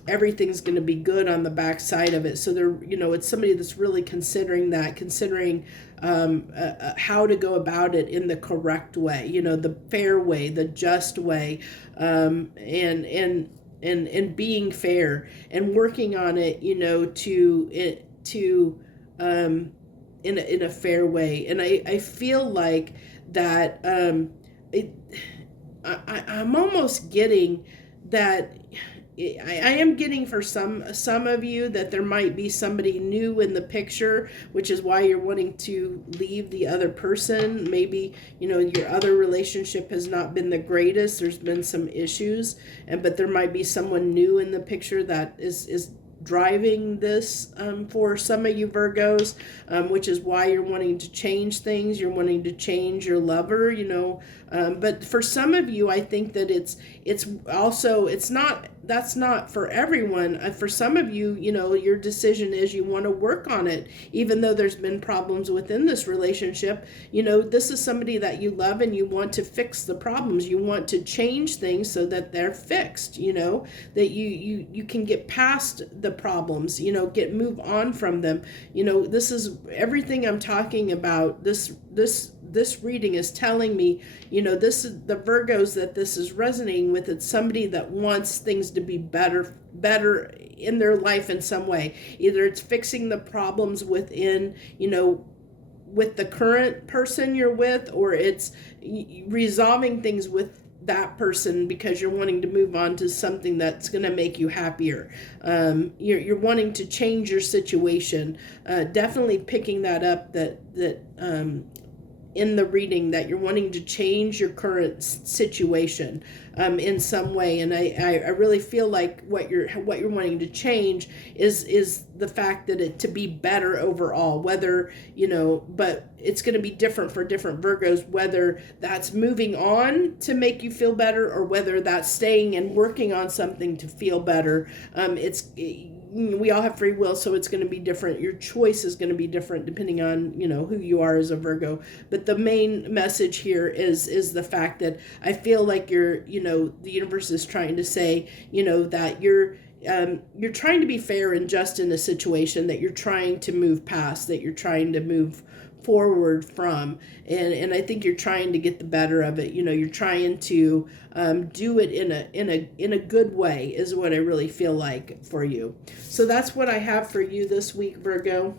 everything's going to be good on the backside of it. So they're, it's somebody that's really considering how to go about it in the correct way, the fair way, the just way, and being fair and working on it, to in a fair way. And I feel like that I'm almost getting that. I am getting for some of you that there might be somebody new in the picture, which is why you're wanting to leave the other person. Maybe, you know, your other relationship has not been the greatest. There's been some issues, but there might be someone new in the picture that is driving this for some of you Virgos, which is why you're wanting to change things. You're wanting to change your lover, you know. But for some of you, I think that it's also, that's not for everyone. For some of you, you know, your decision is you want to work on it, even though there's been problems within this relationship. You know, this is somebody that you love and you want to fix the problems. You want to change things so that they're fixed, you know, that you can get past the problems, you know, move on from them. You know, this is everything I'm talking about. This reading is telling me, you know, this is the Virgos that this is resonating with. It's somebody that wants things to be better in their life in some way. Either it's fixing the problems within, you know, with the current person you're with, or it's resolving things with that person because you're wanting to move on to something that's going to make you happier. You're wanting to change your situation. Definitely picking that up, that in the reading, that you're wanting to change your current situation in some way. And I really feel like what you're wanting to change is the fact that it to be better overall, whether, you know, but it's going to be different for different Virgos, whether that's moving on to make you feel better or whether that's staying and working on something to feel better. We all have free will, so it's going to be different. Your choice is going to be different depending on, you know, who you are as a Virgo. But the main message here is the fact that I feel like you know, the universe is trying to say, you know, that you're trying to be fair and just in a situation, that you're trying to move past, that you're trying to move forward from, and I think you're trying to get the better of it. You know, you're trying to do it in a good way is what I really feel like for you. So that's what I have for you this week, Virgo.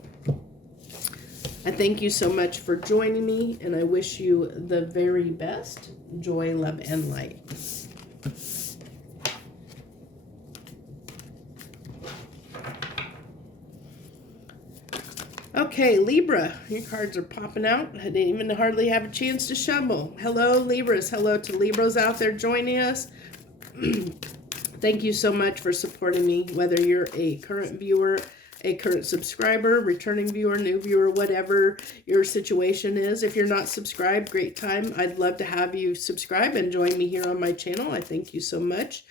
I thank you so much for joining me, and I wish you the very best. Joy, love, and light. Okay, Libra, your cards are popping out. I didn't even hardly have a chance to shuffle. Hello, Libras. Hello to Libras out there joining us. Thank you so much for supporting me, whether you're a current viewer, a current subscriber, returning viewer, new viewer, whatever your situation is. If you're not subscribed, great time. I'd love to have you subscribe and join me here on my channel. I thank you so much.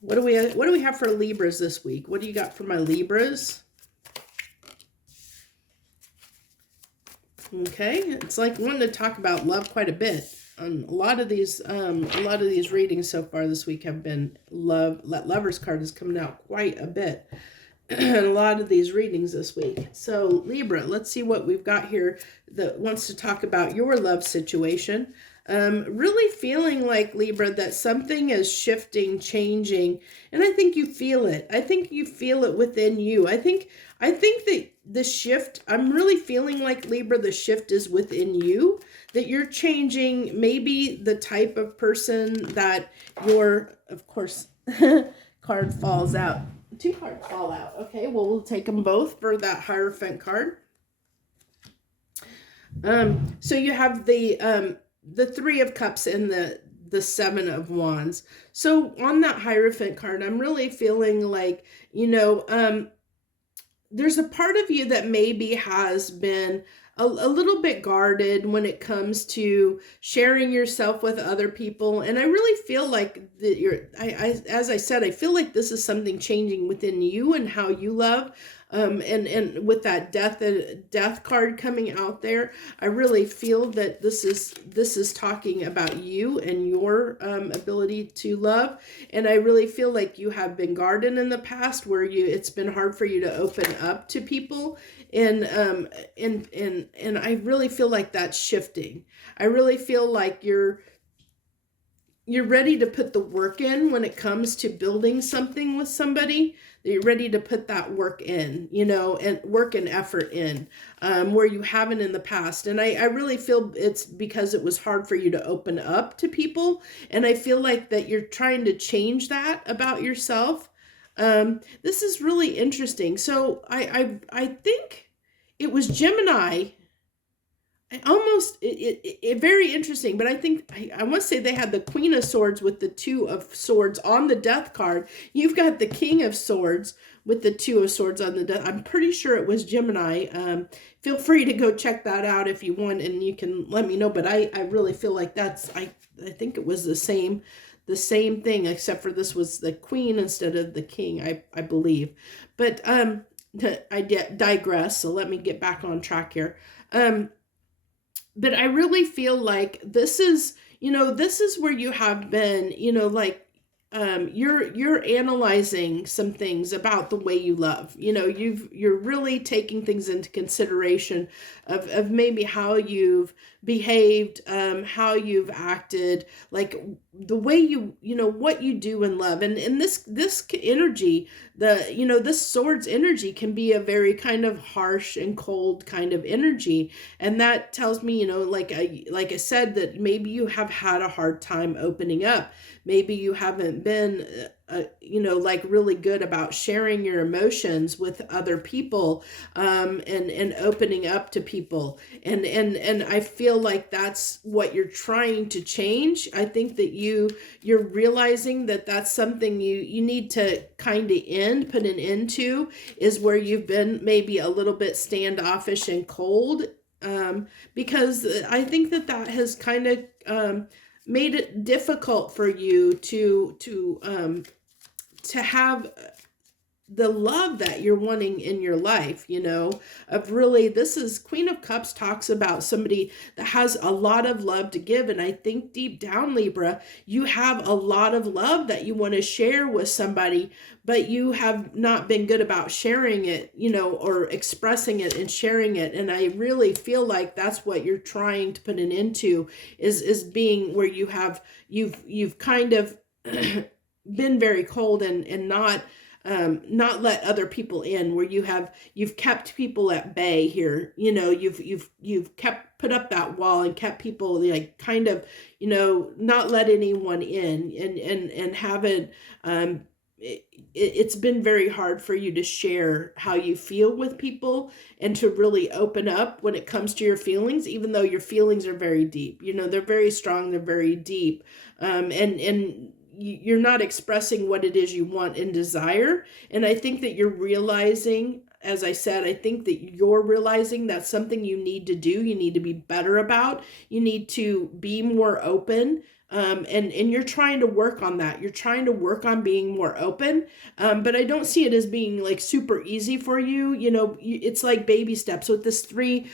What do we have for Libras this week? What do you got for my Libras? Okay, it's like wanting to talk about love quite a bit. A lot of these readings so far this week have been love. Lover's card is coming out quite a bit. A lot of these readings this week. So Libra, let's see what we've got here that wants to talk about your love situation. Really feeling like, Libra, that something is shifting, changing, and I think you feel it. I think you feel it within you. I think that the shift, I'm really feeling like, Libra, the shift is within you, that you're changing maybe the type of person that you're, of course, card falls out. 2 cards fall out. Okay, well, we'll take them both for that Hierophant card. So you have the 3 of Cups and the 7 of Wands. So on that Hierophant card, I'm really feeling like, you know, there's a part of you that maybe has been a little bit guarded when it comes to sharing yourself with other people. And I really feel like that as I said, I feel like this is something changing within you and how you love. And with that death card coming out there, I really feel that this is talking about you and your ability to love. And I really feel like you have been guarded in the past, where it's been hard for you to open up to people. And I really feel like that's shifting. I really feel like you're ready to put the work in when it comes to building something with somebody, that you're ready to put that work in, you know, and work and effort in, where you haven't in the past. And I really feel it's because it was hard for you to open up to people. And I feel like that you're trying to change that about yourself. This is really interesting. So I think it was Gemini. Very interesting, but I think I must say they had the Queen of Swords with the Two of Swords on the Death card. You've got the King of Swords with the Two of Swords on the Death. I'm pretty sure it was Gemini. Feel free to go check that out if you want, and you can let me know. But I really feel like I think it was the same thing, except for this was the Queen instead of the King, I believe. But I digress. So let me get back on track here. But I really feel like this is, you know, this is where you have been, you know, like, you're analyzing some things about the way you love. You know, you're really taking things into consideration of maybe how you've behaved, how you've acted, like the way you know, what you do in love. And this energy, you know, this sword's energy can be a very kind of harsh and cold kind of energy. And that tells me, you know, like I said, that maybe you have had a hard time opening up. Maybe you haven't been, you know, like really good about sharing your emotions with other people, and opening up to people. And I feel like that's what you're trying to change. I think that you're realizing that that's something you need to kind of put an end to, is where you've been maybe a little bit standoffish and cold, because I think that has kind of made it difficult for you to have the love that you're wanting in your life, you know, of really, this is Queen of Cups talks about somebody that has a lot of love to give. And I think deep down, Libra, you have a lot of love that you want to share with somebody, but you have not been good about sharing it, you know, or expressing it and sharing it. And I really feel like that's what you're trying to put an end to, is being where you've kind of been very cold and not let other people in, where you've kept people at bay here. You know, you've put up that wall and kept people like kind of, you know, not let anyone in, and haven't, it's been very hard for you to share how you feel with people and to really open up when it comes to your feelings, even though your feelings are very deep. You know, they're very strong, they're very deep, and you're not expressing what it is you want and desire. And I think that you're realizing, as I said, I think that you're realizing that's something you need to do. You need to be better about. You need to be more open. And you're trying to work on that. You're trying to work on being more open. But I don't see it as being like super easy for you. You know, it's like baby steps. With this three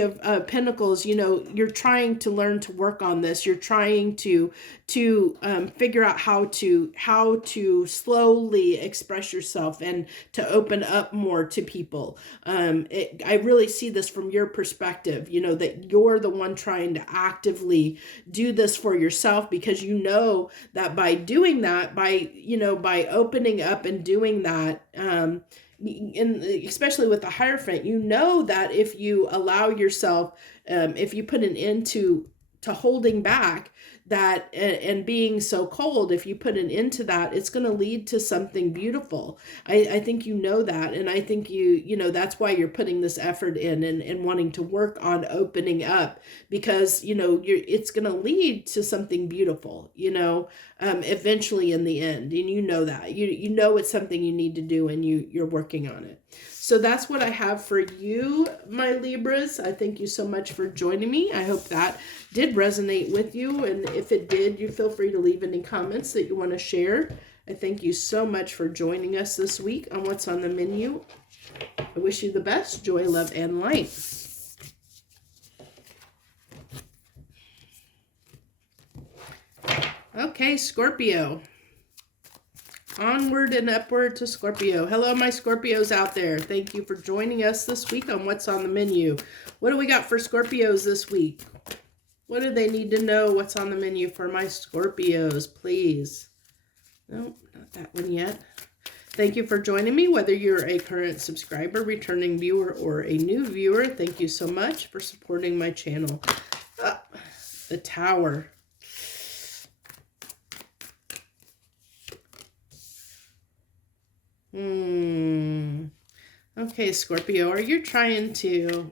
of Pentacles, you know, you're trying to learn to work on this. You're trying to figure out how to slowly express yourself and to open up more to people. I really see this from your perspective, you know, that you're the one trying to actively do this for yourself, because you know that by doing that, by opening up and doing that, and especially with the Hierophant, you know that if you allow yourself, if you put an end to holding back, that and being so cold, if you put an end to that, it's going to lead to something beautiful. I think you know that, and I think you know that's why you're putting this effort in and wanting to work on opening up, because you know it's going to lead to something beautiful, you know, eventually in the end. And you know that you know it's something you need to do, and you're working on it. So that's what I have for you, my Libras. I thank you so much for joining me. I hope that did resonate with you. And if it did, you feel free to leave any comments that you want to share. I thank you so much for joining us this week on What's on the Menu. I wish you the best, joy, love, and light. Okay, Scorpio. Onward and upward to Scorpio. Hello, my Scorpios out there. Thank you for joining us this week on What's on the Menu. What do we got for Scorpios this week? What do they need to know? What's on the menu for my Scorpios, please? No, not that one yet. Thank you for joining me, whether you're a current subscriber, returning viewer, or a new viewer. Thank you so much for supporting my channel. The Tower. Okay, Scorpio, are you trying to...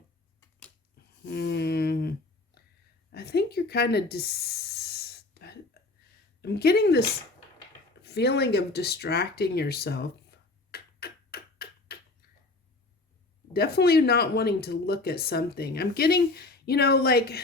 I think you're kind of... I'm getting this feeling of distracting yourself. Definitely not wanting to look at something. I'm getting, you know, like...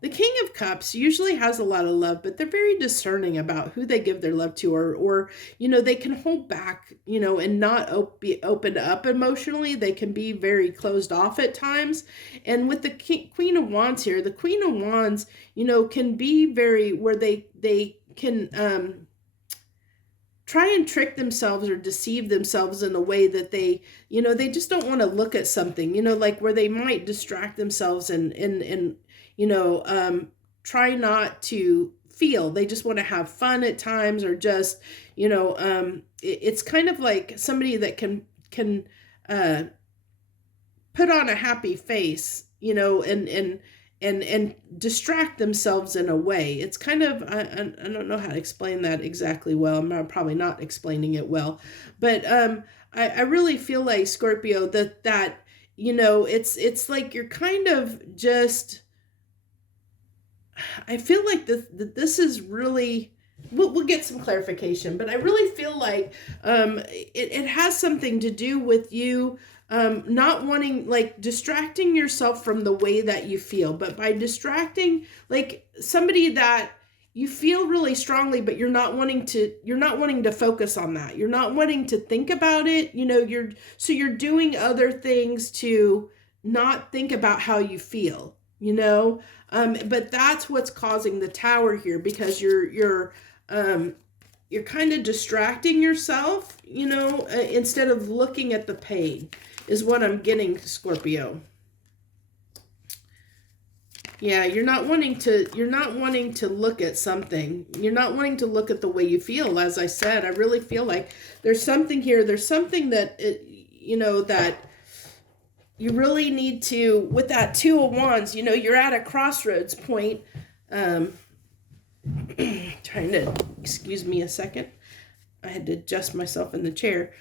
The King of Cups usually has a lot of love, but they're very discerning about who they give their love to, or you know, they can hold back, you know, and not be opened up emotionally. They can be very closed off at times. And with the Queen of Wands here, the Queen of Wands, you know, can be very, where they can try and trick themselves or deceive themselves in a way that they, you know, they just don't want to look at something, you know, like where they might distract themselves and you know, try not to feel. They just want to have fun at times, or just, you know, it's kind of like somebody that can put on a happy face, you know, and distract themselves in a way. It's kind of, I don't know how to explain that exactly well. I'm probably not explaining it well, but I really feel like, Scorpio, that you know, it's like you're kind of just... I feel like this is really... We'll get some clarification, but I really feel like it has something to do with you not wanting, like, distracting yourself from the way that you feel. But by distracting, like, somebody that you feel really strongly, but you're not wanting to focus on that. You're not wanting to think about it. You know, you're doing other things to not think about how you feel, you know. But that's what's causing the Tower here, because you're kind of distracting yourself, you know, instead of looking at the pain, is what I'm getting, Scorpio. Yeah, you're not wanting to look at something. You're not wanting to look at the way you feel. As I said, I really feel like there's something here. There's something that, you know, that you really need to, with that Two of Wands, you know, you're at a crossroads point. Trying to, excuse me a second. I had to adjust myself in the chair.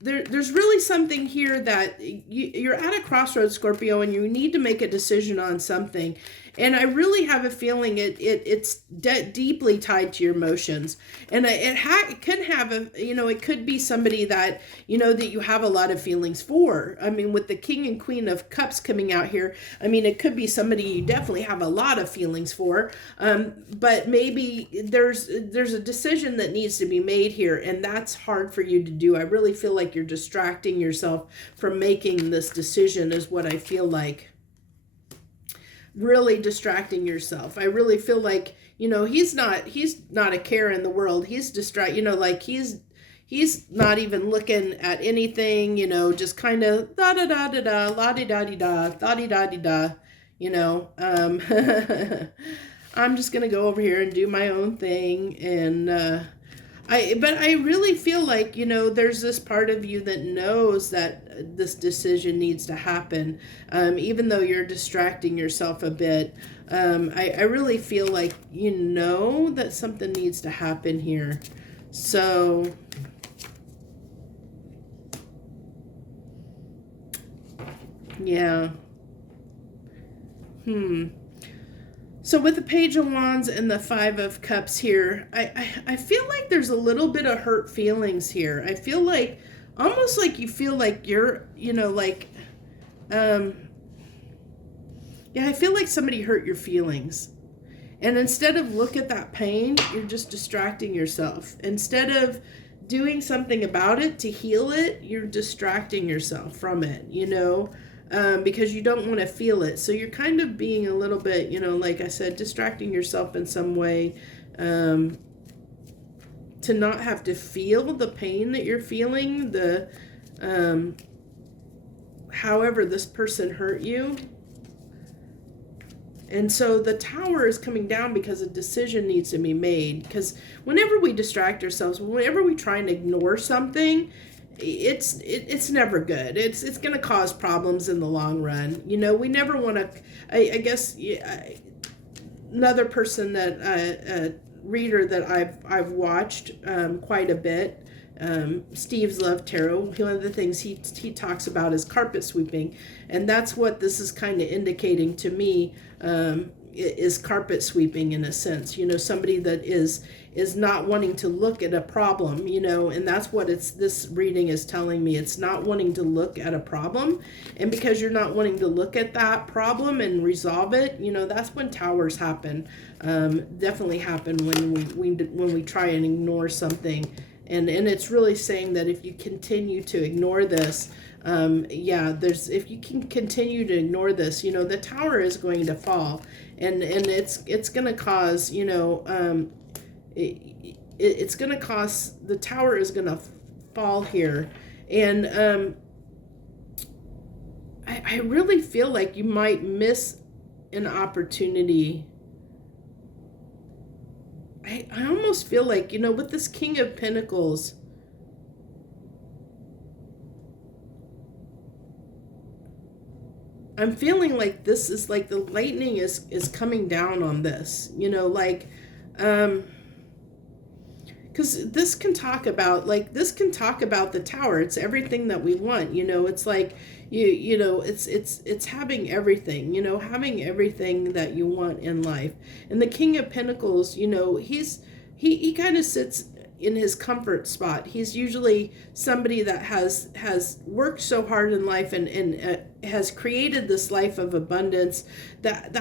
There's really something here that you're at a crossroads, Scorpio, and you need to make a decision on something. And I really have a feeling it's deeply tied to your emotions. And it could have it could be somebody that, you know, that you have a lot of feelings for. I mean, with the King and Queen of Cups coming out here, I mean, it could be somebody you definitely have a lot of feelings for. But maybe there's a decision that needs to be made here, and that's hard for you to do. I really feel like you're distracting yourself from making this decision, is what I feel like. Really distracting yourself. I really feel like, you know, he's not a care in the world. He's you know, like he's not even looking at anything, you know, just kind of da da da da da, la di da di da, da di da di da, you know. I'm just gonna go over here and do my own thing, and but I really feel like, you know, there's this part of you that knows that this decision needs to happen, even though you're distracting yourself a bit. I really feel like you know that something needs to happen here. So, yeah. So with the Page of Wands and the Five of Cups here, I feel like there's a little bit of hurt feelings here. I feel like, almost like you feel like you're, you know, like, yeah, I feel like somebody hurt your feelings. And instead of look at that pain, you're just distracting yourself. Instead of doing something about it to heal it, you're distracting yourself from it, you know. Because you don't want to feel it. So you're kind of being a little bit, you know, like I said, distracting yourself in some way, to not have to feel the pain that you're feeling, however this person hurt you. And so the Tower is coming down because a decision needs to be made. Because whenever we distract ourselves, whenever we try and ignore something, it's never good. It's going to cause problems in the long run. You know, we never want to. I guess another person that reader that I've watched quite a bit. Steve's Love Tarot. One of the things he talks about is carpet sweeping, and that's what this is kind of indicating to me. Is carpet sweeping in a sense, you know, somebody that is not wanting to look at a problem, you know, and that's what this reading is telling me. It's not wanting to look at a problem, and because you're not wanting to look at that problem and resolve it, you know, that's when towers happen. Definitely happen when we try and ignore something, and it's really saying that if you continue to ignore this, if you can continue to ignore this, you know, the Tower is going to fall, and it's going to cause, you know, it's going to cause, the Tower is going to fall here, and I really feel like you might miss an opportunity. I almost feel like, you know, with this King of Pentacles, I'm feeling like this is like the lightning is coming down on this, you know, like, because this can talk about the Tower. It's everything that we want, you know. It's like you know, it's having everything, you know, having everything that you want in life. And the King of Pentacles, you know, he kind of sits in his comfort spot. He's usually somebody that has worked so hard in life and has created this life of abundance that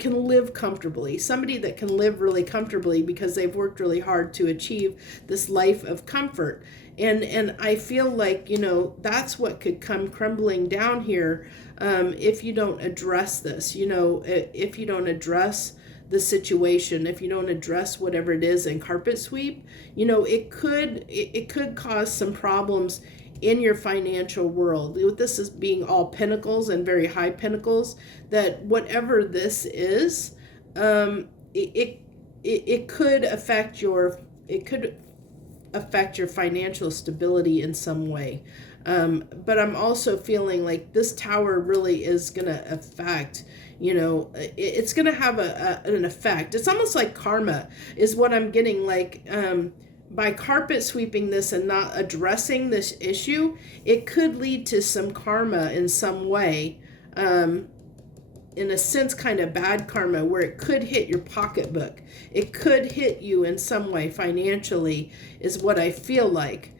can live comfortably. Somebody that can live really comfortably because they've worked really hard to achieve this life of comfort. And I feel like, you know, that's what could come crumbling down here if you don't address this, you know, if you don't address the situation, if you don't address whatever it is in carpet sweep, you know, it could cause some problems in your financial world. With this as being all pentacles and very high pentacles, that whatever this is, it could affect your financial stability in some way. But I'm also feeling like this Tower really is going to affect, you know, it's going to have an effect. It's almost like karma is what I'm getting, like, by carpet sweeping this and not addressing this issue, it could lead to some karma in some way, in a sense, kind of bad karma, where it could hit your pocketbook. It could hit you in some way financially, is what I feel like.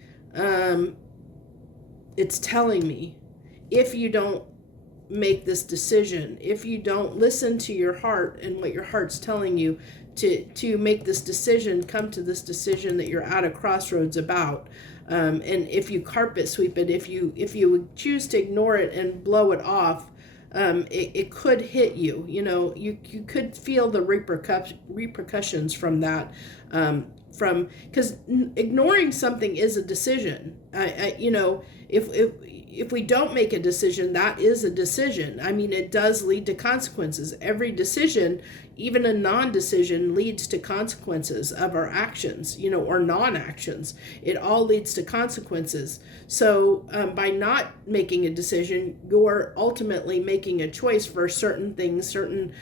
It's telling me, if you don't make this decision, if you don't listen to your heart and what your heart's telling you to make this decision, come to this decision that you're at a crossroads about, and if you carpet sweep it, if you choose to ignore it and blow it off, it could hit you. You know, you could feel the repercussions from that, because ignoring something is a decision. You know, if we don't make a decision, that is a decision. I mean, it does lead to consequences. Every decision, even a non-decision, leads to consequences of our actions, you know, or non-actions. It all leads to consequences. So by not making a decision, you're ultimately making a choice for certain things, certain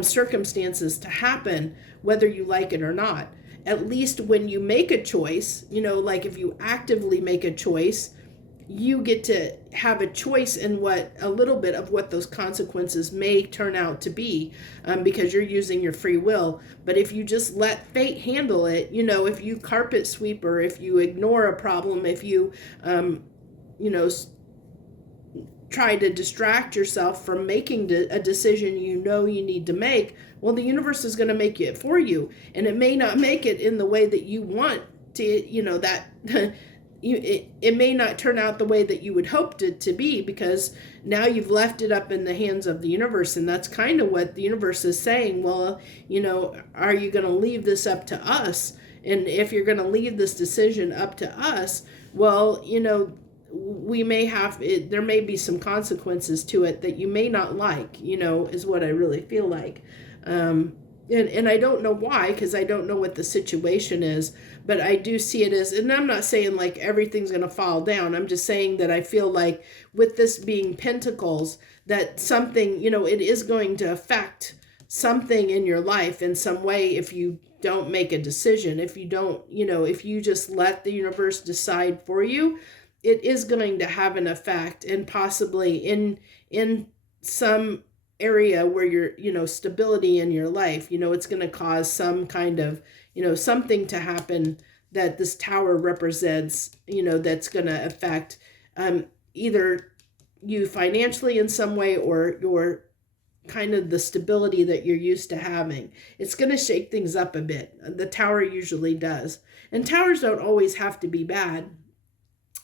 circumstances to happen, whether you like it or not. At least when you make a choice, you know, like if you actively make a choice, you get to have a choice in a little bit of what those consequences may turn out to be, because you're using your free will. But if you just let fate handle it, you know, if you carpet sweep, or if you ignore a problem, if you, you know, try to distract yourself from making a decision you know you need to make, well, the universe is going to make it for you. And it may not make it in the way that you want to, you know, that it may not turn out the way that you would hope it to be, because now you've left it up in the hands of the universe. And that's kind of what the universe is saying. Well, you know, are you going to leave this up to us? And if you're going to leave this decision up to us, well, you know, we may have it, there may be some consequences to it that you may not like, is what I really feel like. And I don't know why, because I don't know what the situation is, but I do see it as, and I'm not saying like everything's going to fall down. I'm just saying that I feel like with this being Pentacles, that something, it is going to affect something in your life in some way if you don't make a decision. If you don't, if you just let the universe decide for you, it is going to have an effect, and possibly in some area where you're, stability in your life, it's going to cause some kind of, something to happen that this tower represents, that's going to affect either you financially in some way, or your kind of the stability that you're used to having. It's going to shake things up a bit. The tower usually does. And towers don't always have to be bad.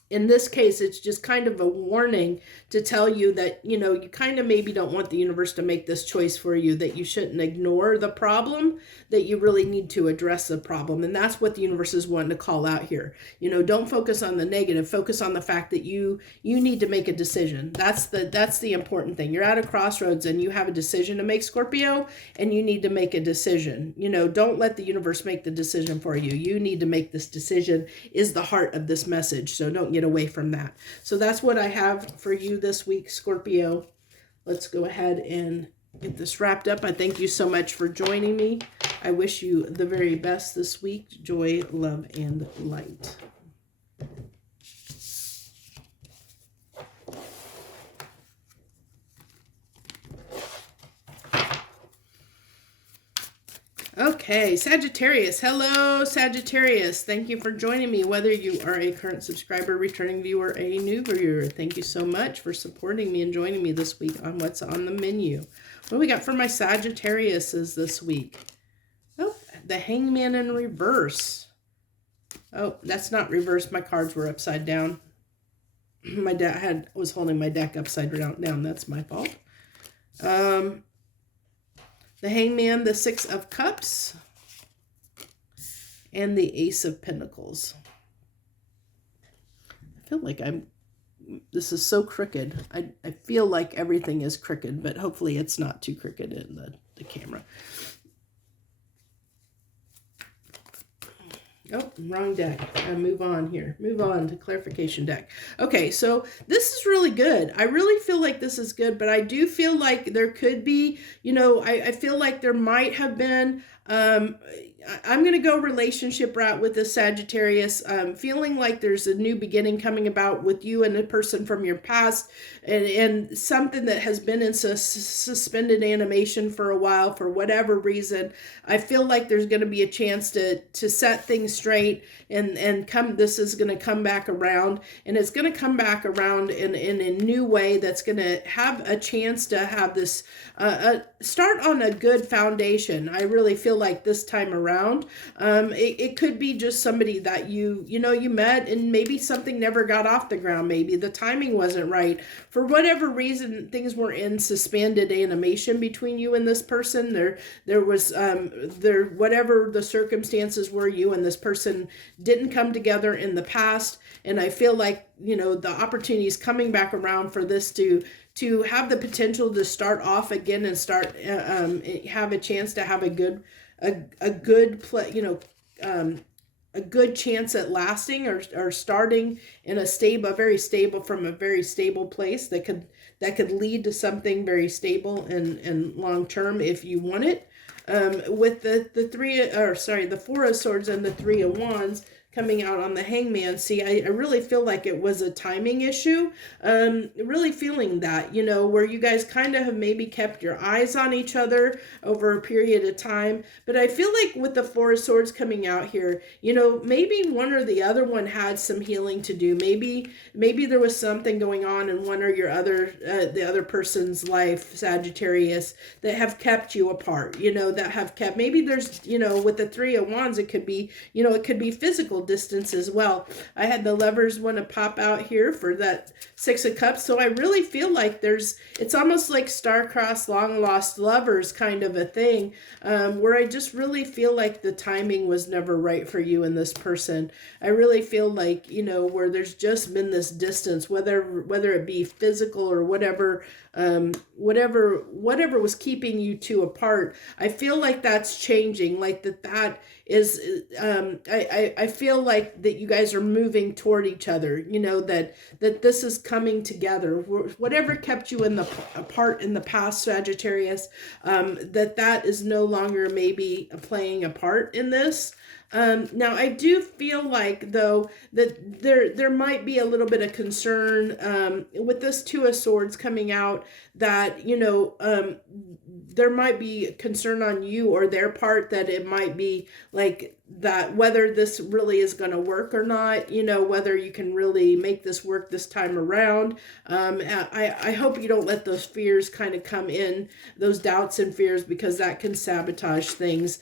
In this case, it's just kind of a warning to tell you that, you kind of maybe don't want the universe to make this choice for you, that you shouldn't ignore the problem, that you really need to address the problem. And that's what the universe is wanting to call out here. Don't focus on the negative, focus on the fact that you need to make a decision. That's the important thing. You're at a crossroads and you have a decision to make, Scorpio, and you need to make a decision. Don't let the universe make the decision for you. You need to make this decision, is the heart of this message. So don't get away from that. So that's what I have for you this week, Scorpio. Let's go ahead and get this wrapped up. I thank you so much for joining me. I wish you the very best this week. Joy, love, and light. Okay, Sagittarius. Hello, Sagittarius. Thank you for joining me, whether you are a current subscriber, returning viewer, a new viewer. Thank you so much for supporting me and joining me this week on What's on the Menu. What do we got for my Sagittariuses this week? Oh, the Hangman in reverse. Oh, that's not reversed. My cards were upside down. My dad was holding my deck upside down. That's my fault. The Hangman, the Six of Cups, and the Ace of Pentacles. I feel like this is so crooked. I feel like everything is crooked, but hopefully it's not too crooked in the camera. Oh, wrong deck. I move on here. Move on to clarification deck. Okay, so this is really good. I really feel like this is good, but I do feel like there could be, I feel like there might have been, I'm going to go relationship route with this Sagittarius, feeling like there's a new beginning coming about with you and a person from your past, and something that has been in suspended animation for a while for whatever reason. I feel like there's going to be a chance to set things straight, and this is going to come back around, and it's going to come back around in a new way that's going to have a chance to have this start on a good foundation. I really feel like this time around, it could be just somebody that you met, and maybe something never got off the ground. Maybe the timing wasn't right. For whatever reason, things were in suspended animation between you and this person. There was whatever the circumstances were, you and this person didn't come together in the past. And I feel like, the opportunity is coming back around for this to have the potential to start off again and start, have a chance to have a good chance at lasting or starting in a very stable place that could lead to something very stable and long term if you want it. With the Four of Swords and the Three of Wands coming out on the Hangman. See, I really feel like it was a timing issue. Really feeling that, where you guys kind of have maybe kept your eyes on each other over a period of time. But I feel like with the Four of Swords coming out here, maybe one or the other one had some healing to do. Maybe there was something going on in one or the other person's life, Sagittarius, that have kept you apart, that have kept, maybe there's, with the Three of Wands, it could be, it could be physical distance as well. I had the Lovers want to pop out here for that Six of Cups. So I really feel like it's almost like star-crossed, long-lost lovers kind of a thing, where I just really feel like the timing was never right for you and this person. I really feel like, you know, where there's just been this distance, whether it be physical or whatever, whatever was keeping you two apart. I feel like that's changing, like that is, I feel like that you guys are moving toward each other, you know, that this is coming together. Whatever kept you apart in the past, Sagittarius, that is no longer maybe playing a part in this. Now I do feel like, though, that there might be a little bit of concern with this Two of Swords coming out, that, you know, there might be concern on you or their part, that it might be like that, whether this really is going to work or not, you know, whether you can really make this work this time around. I hope you don't let those fears kind of come in, those doubts and fears, because that can sabotage things.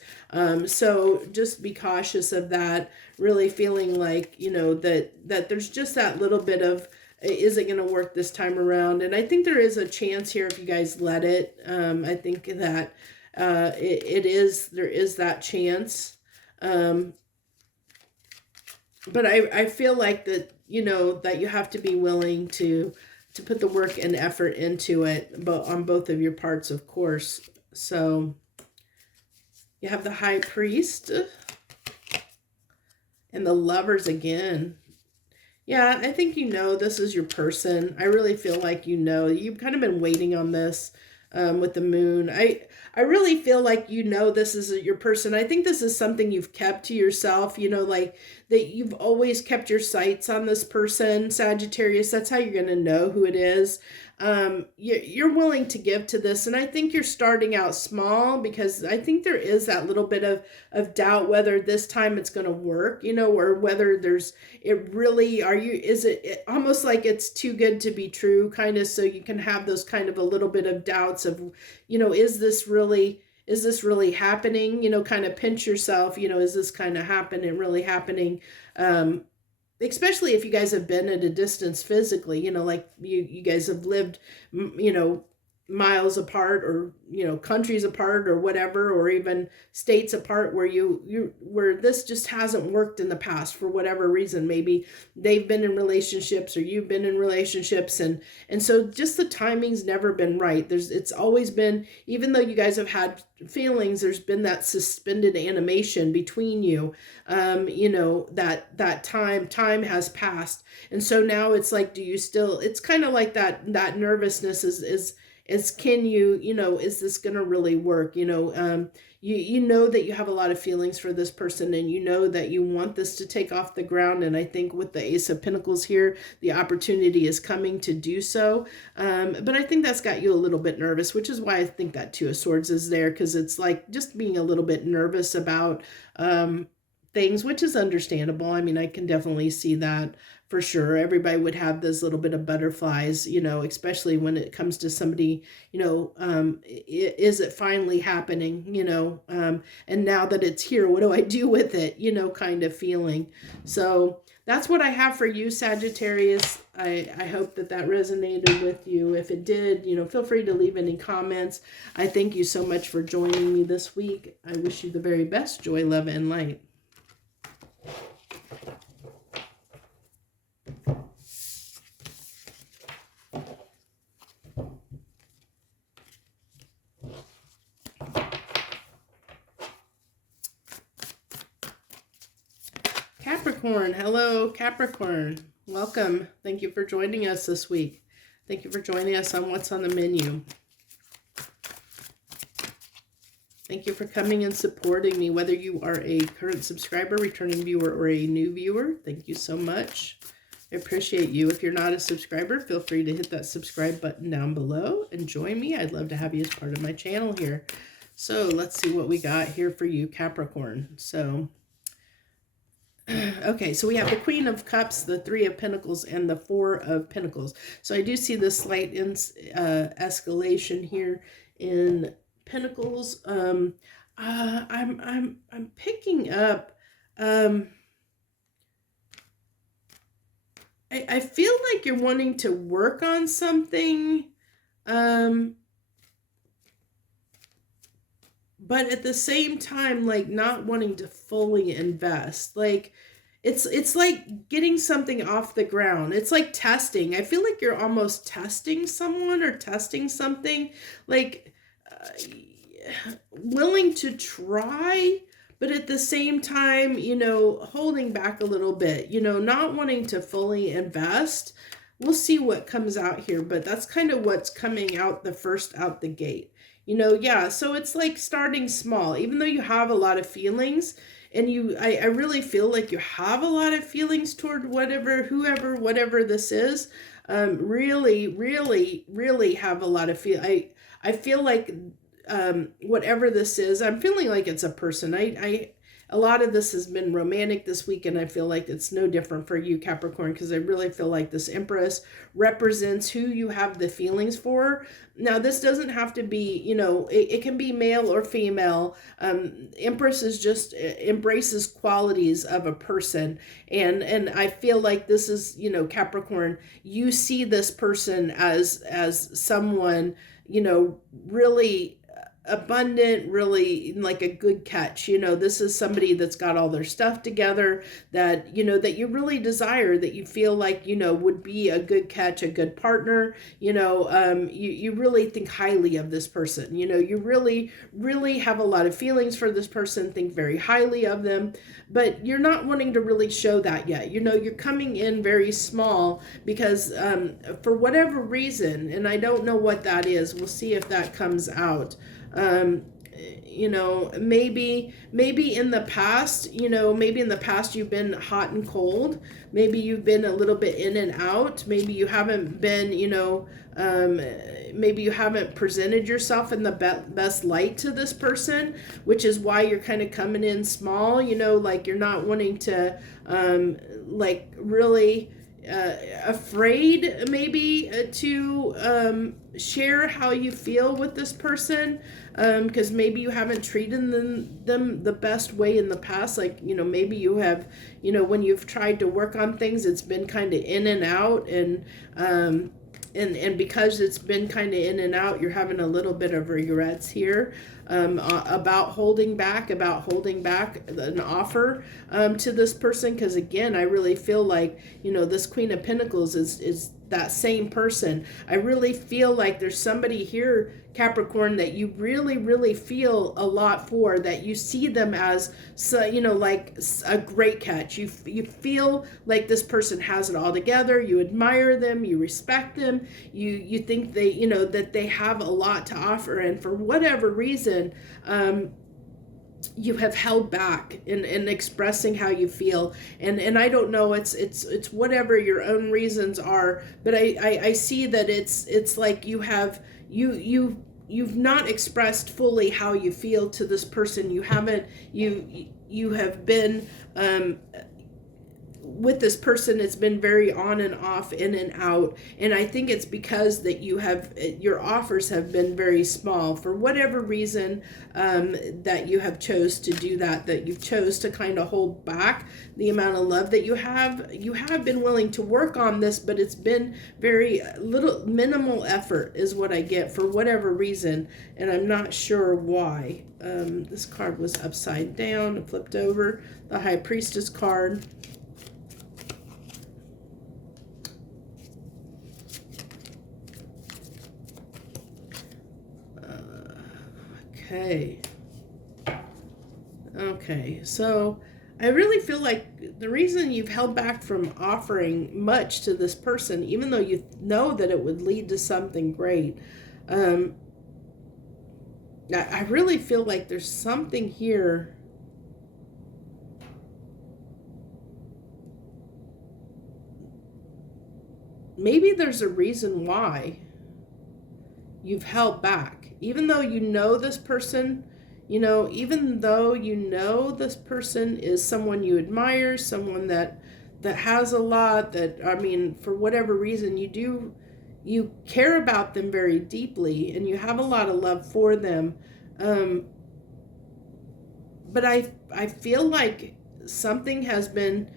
So just be cautious of that, really feeling like, you know, that there's just that little bit of, is it going to work this time around? And I think there is a chance here if you guys let it. I think that there is that chance. But I feel like that, you know, that you have to be willing to put the work and effort into it, but on both of your parts, of course. So you have the High Priest and the Lovers again. Yeah, I think, you know, this is your person. I really feel like, you know, you've kind of been waiting on this with the Moon. I really feel like, you know, this is your person. I think this is something you've kept to yourself, you know, like that you've always kept your sights on this person, Sagittarius. That's how you're going to know who it is. You're willing to give to this, and I think you're starting out small, because I think there is that little bit of doubt whether this time it's going to work, you know, or whether is it almost like it's too good to be true, kind of, so you can have those kind of a little bit of doubts of, you know, is this really happening, you know, kind of pinch yourself, you know, is this kind of really happening? Especially if you guys have been at a distance physically, you know, like you guys have lived, you know, miles apart, or, you know, countries apart, or whatever, or even states apart, where where this just hasn't worked in the past for whatever reason. Maybe they've been in relationships, or you've been in relationships, and so just the timing's never been right. It's always been, even though you guys have had feelings, there's been that suspended animation between you. You know, that time has passed, and so now it's like, do you still, it's kind of like that nervousness is can you know, is this going to really work? You know, you know that you have a lot of feelings for this person, and you know that you want this to take off the ground. And I think with the Ace of Pentacles here, the opportunity is coming to do so. But I think that's got you a little bit nervous, which is why I think that Two of Swords is there, because it's like just being a little bit nervous about things, which is understandable. I mean, I can definitely see that for sure. Everybody would have this little bit of butterflies, you know, especially when it comes to somebody, you know, is it finally happening, you know, and now that it's here, what do I do with it, you know, kind of feeling. So that's what I have for you, Sagittarius. I hope that resonated with you. If it did, you know, feel free to leave any comments. I thank you so much for joining me this week. I wish you the very best. Joy, love, and light. Capricorn, hello Capricorn, welcome. Thank you for joining us this week. Thank you for joining us on What's on the Menu. Thank you for coming and supporting me, whether you are a current subscriber, returning viewer, or a new viewer. Thank you so much. I appreciate you. If you're not a subscriber, feel free to hit that subscribe button down below and join me. I'd love to have you as part of my channel here. So let's see what we got here for you, Capricorn. So okay, so we have the Queen of Cups, the Three of Pentacles, and the Four of Pentacles. So I do see this slight escalation here in Pentacles. I'm picking up I feel like you're wanting to work on something, but at the same time, like not wanting to fully invest. Like it's like getting something off the ground. It's like testing. I feel like you're almost testing someone or testing something, like willing to try, but at the same time, holding back a little bit, not wanting to fully invest. We'll see what comes out here, but that's kind of what's coming out the first out the gate. Yeah, so it's like starting small, even though you have a lot of feelings, and I really feel like you have a lot of feelings toward whoever, whatever this is. Really, really, really have a lot of I feel like whatever this is, I'm feeling like it's a person. A lot of this has been romantic this week, and I feel like it's no different for you, Capricorn, because I really feel like this Empress represents who you have the feelings for. Now, this doesn't have to be, it can be male or female. Empress is just embraces qualities of a person, and I feel like this is, Capricorn, you see this person as someone, really abundant, really like a good catch. This is somebody that's got all their stuff together, that that you really desire, that you feel like would be a good catch, a good partner. You really think highly of this person. You really have a lot of feelings for this person, think very highly of them, but you're not wanting to really show that yet. You're coming in very small because for whatever reason, and I don't know what that is, we'll see if that comes out. Maybe in the past, you've been hot and cold. Maybe you've been a little bit in and out. Maybe you haven't been, maybe you haven't presented yourself in the best light to this person, which is why you're kind of coming in small, like you're not wanting to, like really, afraid maybe to share how you feel with this person, because maybe you haven't treated them the best way in the past. Like maybe you have, when you've tried to work on things, it's been kind of in and out, and because it's been kind of in and out, you're having a little bit of regrets here, about holding back an offer to this person. Because again, I really feel like this Queen of Pentacles is that same person. I really feel like there's somebody here, Capricorn, that you really, really feel a lot for, that you see them as, like a great catch. You feel like this person has it all together. You admire them, you respect them, you think they, that they have a lot to offer, and for whatever reason, you have held back in expressing how you feel, and I don't know, it's whatever your own reasons are, but I see that it's like you've not expressed fully how you feel to this person. You haven't, you have been with this person, it's been very on and off, in and out, and I think it's because that your offers have been very small for whatever reason, that you have chose to do that you've chose to kind of hold back the amount of love that you have been willing to work on this, but it's been very minimal effort is what I get for whatever reason, and I'm not sure why. This card was upside down and flipped over, the High Priestess card. Okay, so I really feel like the reason you've held back from offering much to this person, even though you know that it would lead to something great, I really feel like there's something here. Maybe there's a reason why you've held back, even though this person, even though this person is someone you admire, someone that has a lot, that, I mean, for whatever reason, you care about them very deeply, and you have a lot of love for them, but I feel like something has been,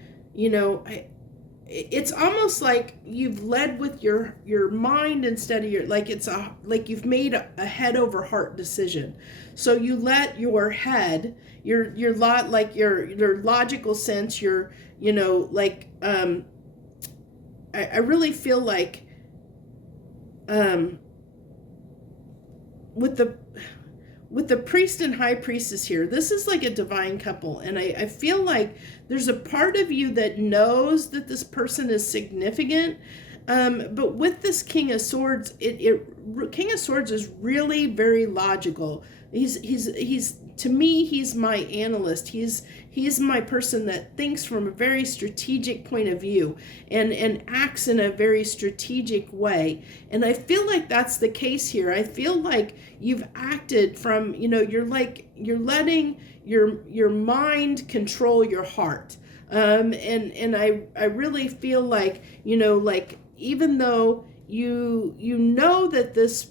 it's almost like you've led with your mind instead of your, like it's a, like you've made a head over heart decision. So you let your head, your lot, like your logical sense, your, you know, like I really feel like with the priest and high priestess here, this is like a divine couple. And I feel like there's a part of you that knows that this person is significant. But with this King of Swords, King of Swords is really very logical. He's to me, he's my analyst. He's my person that thinks from a very strategic point of view and acts in a very strategic way. And I feel like that's the case here. I feel like you've acted from, you know, you're letting your mind control your heart. And I really feel like, you know, like even though you know that this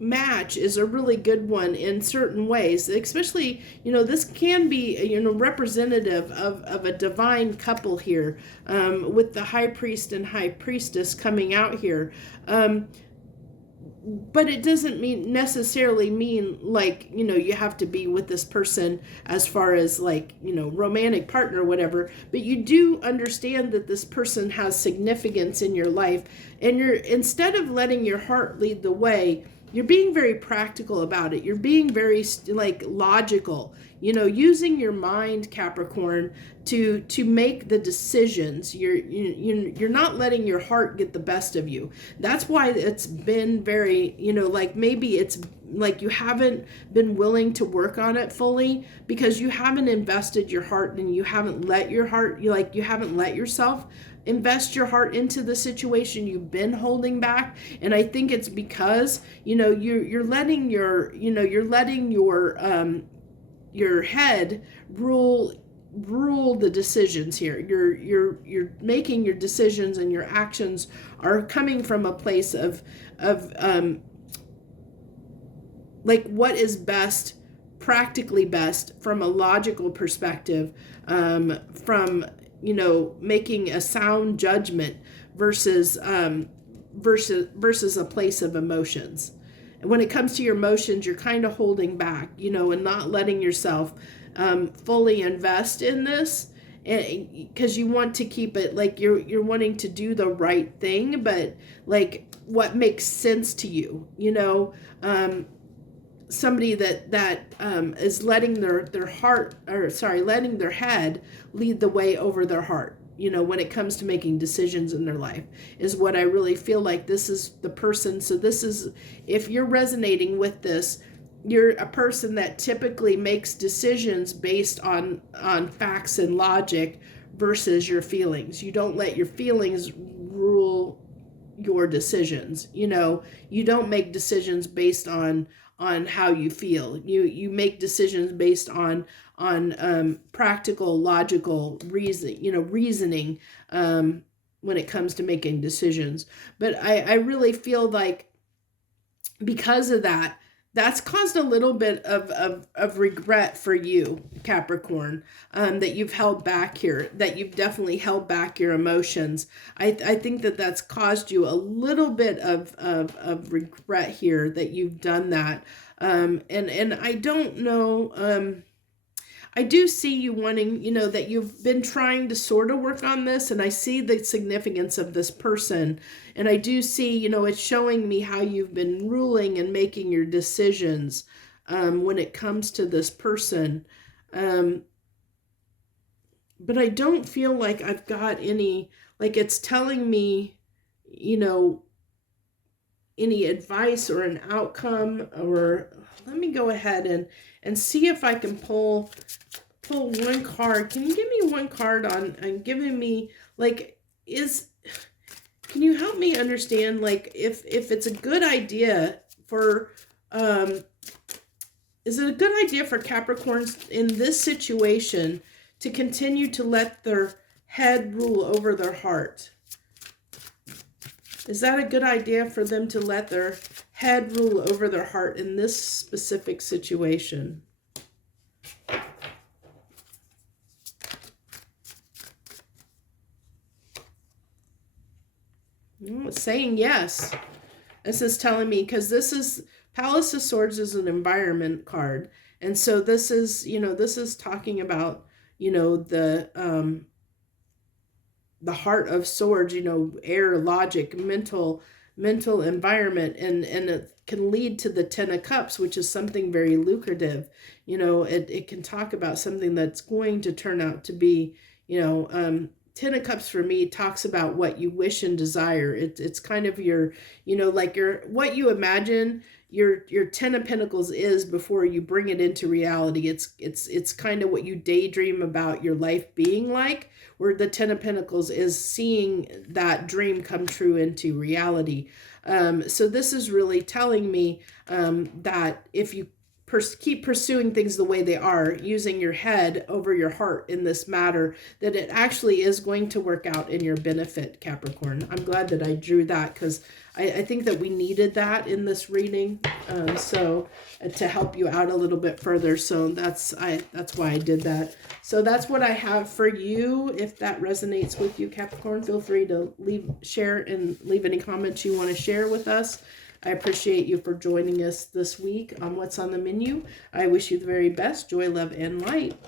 match is a really good one in certain ways, especially, you know, this can be, you know, representative of a divine couple here, with the high priest and high priestess coming out here. But it doesn't necessarily mean like, you know, you have to be with this person as far as like, you know, romantic partner or whatever, but you do understand that this person has significance in your life, and you're, instead of letting your heart lead the way, you're being very practical about it. You're being very like logical, you know, using your mind, Capricorn, to make the decisions. You're not letting your heart get the best of you. That's why it's been very, you know, like maybe it's like you haven't been willing to work on it fully because you haven't invested your heart, and you haven't let your heart, you haven't let yourself invest your heart into the situation. You've been holding back, and I think it's because, you know, you're letting your, you know, you're letting your head rule the decisions here. You're making your decisions, and your actions are coming from a place of like what is best, practically best from a logical perspective, from, you know, making a sound judgment versus a place of emotions. And when it comes to your emotions, you're kind of holding back, you know, and not letting yourself fully invest in this, because you want to keep it like you're wanting to do the right thing, but like what makes sense to you, you know. Somebody that is letting their heart, or sorry, letting their head lead the way over their heart, you know, when it comes to making decisions in their life, is what I really feel like this is the person. So this is, if you're resonating with this, you're a person that typically makes decisions based on facts and logic versus your feelings. You don't let your feelings rule your decisions. You know, you don't make decisions based on how you feel. You make decisions based on practical, logical reasoning when it comes to making decisions. But I really feel like because of that, that's caused a little bit of regret for you, Capricorn, that you've held back here, that you've definitely held back your emotions. I think that that's caused you a little bit of regret here, that you've done that. And I don't know, I do see you wanting, you know, that you've been trying to sort of work on this, and I see the significance of this person. And I do see, you know, it's showing me how you've been ruling and making your decisions when it comes to this person. But I don't feel like I've got any, like it's telling me, you know, any advice or an outcome. Or let me go ahead and see if I can pull one card. Can you give me one card on giving me, like, can you help me understand, like, if it's a good idea for, is it a good idea for Capricorns in this situation to continue to let their head rule over their heart? Is that a good idea for them to let their head rule over their heart in this specific situation? It's saying yes. This is telling me, because this is Palace of Swords is an environment card. And so this is, this is talking about, the heart of swords, air, logic, mental environment, and it can lead to the Ten of Cups, which is something very lucrative. It can talk about something that's going to turn out to be, Ten of Cups for me talks about what you wish and desire. It's kind of your, like what you imagine your Ten of Pentacles is before you bring it into reality. It's kind of what you daydream about your life being like, where the Ten of Pentacles is seeing that dream come true into reality. So this is really telling me that if you keep pursuing things the way they are, using your head over your heart in this matter, that it actually is going to work out in your benefit, Capricorn. I'm glad that I drew that, because I think that we needed that in this reading, so to help you out a little bit further. So that's why I did that. So that's what I have for you. If that resonates with you, Capricorn, feel free to share and leave any comments you want to share with us. I appreciate you for joining us this week on What's on the Menu. I wish you the very best. Joy, love, and light.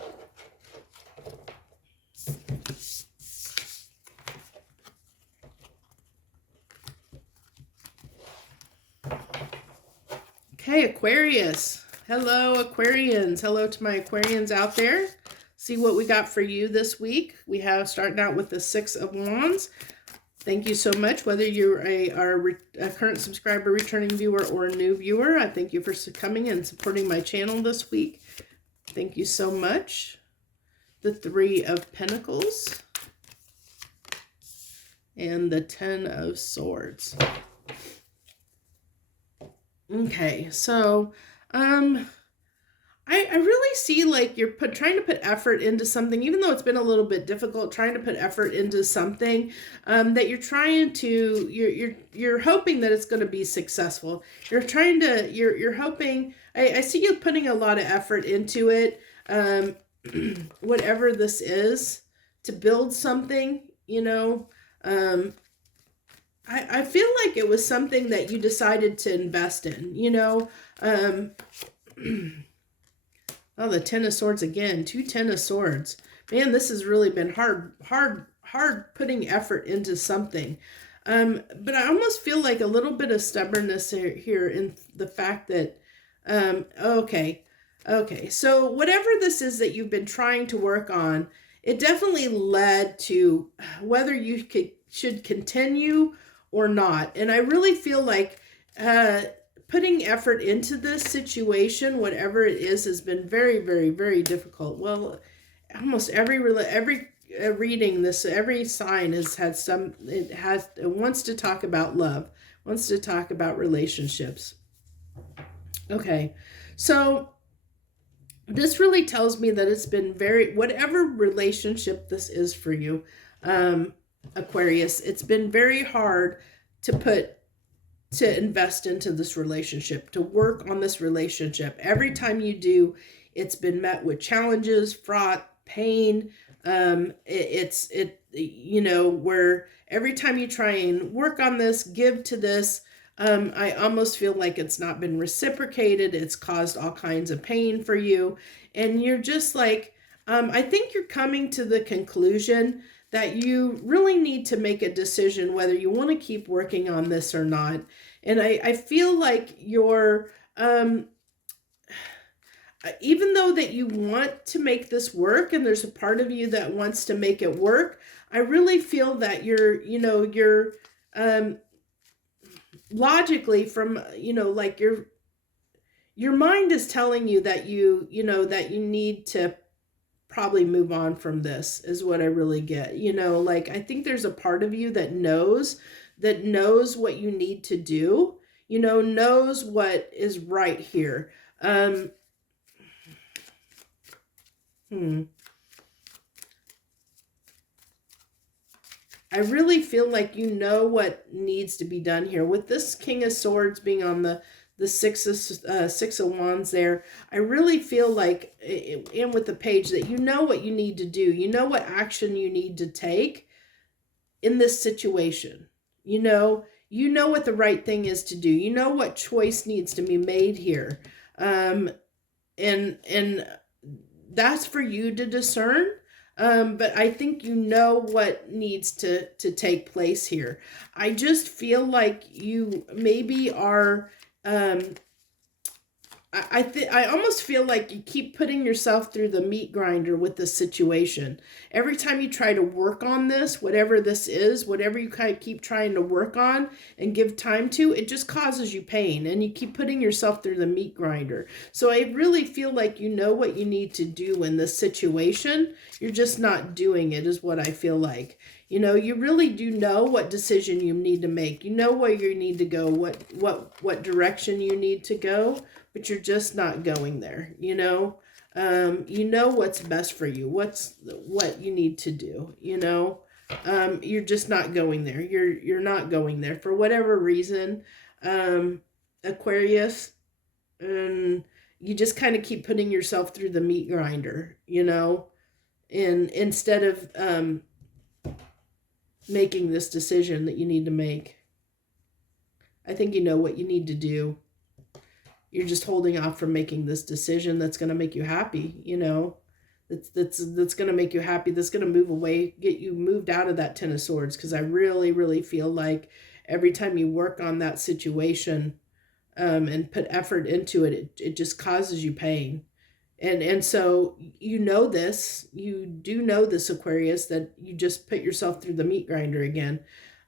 Okay, Aquarius. Hello, Aquarians. Hello to my Aquarians out there. See what we got for you this week. We have starting out with the Six of Wands. Thank you so much, whether you're a current subscriber, returning viewer, or a new viewer. I thank you for coming and supporting my channel this week. Thank you so much. The Three of Pentacles and the Ten of Swords. Okay, so I really see like you're trying to put effort into something, even though it's been a little bit difficult, trying to put effort into something that you're trying to, you're hoping that it's going to be successful. You're hoping, I see you putting a lot of effort into it, whatever this is, to build something, I feel like it was something that you decided to invest in, Oh, the Ten of Swords again. 2 Ten of Swords. Man, this has really been hard putting effort into something. But I almost feel like a little bit of stubbornness here in the fact that, okay. So whatever this is that you've been trying to work on, it definitely led to whether you should continue or not. And I really feel like, putting effort into this situation, whatever it is, has been very, very, very difficult. Well, almost every reading, every sign has had it wants to talk about love, wants to talk about relationships. Okay, so this really tells me that it's been whatever relationship this is for you, Aquarius, it's been very hard to invest into this relationship, to work on this relationship. Every time you do, it's been met with challenges, fraught, pain. Where every time you try and work on this, give to this, I almost feel like it's not been reciprocated. It's caused all kinds of pain for you. And you're just like, I think you're coming to the conclusion that you really need to make a decision whether you want to keep working on this or not. And I feel like you're, even though that you want to make this work, and there's a part of you that wants to make it work, I really feel that you're logically from, like your mind is telling you that that you need to probably move on from this, is what I really get. Like, I think there's a part of you that knows what you need to do, knows what is right here. I really feel like what needs to be done here. With this King of Swords being on the Six of Wands there, I really feel like, and with the page, that what you need to do, what action you need to take in this situation. You know what the right thing is to do. You know what choice needs to be made here. And that's for you to discern. But I think you know what needs to take place here. I just feel like you maybe are, I almost feel like you keep putting yourself through the meat grinder with this situation. Every time you try to work on this, whatever this is, whatever you kind of keep trying to work on and give time to, it just causes you pain, and you keep putting yourself through the meat grinder. So I really feel like you know what you need to do in this situation. You're just not doing it, is what I feel like. You really do know what decision you need to make. You know where you need to go, what direction you need to go, but you're just not going there. You know what's best for you, what you need to do. You're just not going there. You're not going there for whatever reason, Aquarius. And you just kind of keep putting yourself through the meat grinder, and instead of making this decision that you need to make. I think you know what you need to do. You're just holding off from making this decision that's going to make you happy, that's going to make you happy, that's going to move away, get you moved out of that Ten of Swords, because I really, really feel like every time you work on that situation and put effort into it, it just causes you pain. And so you do know this, Aquarius, that you just put yourself through the meat grinder again.